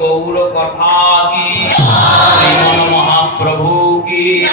गौर कथा की, श्रीमन महाप्रभु की।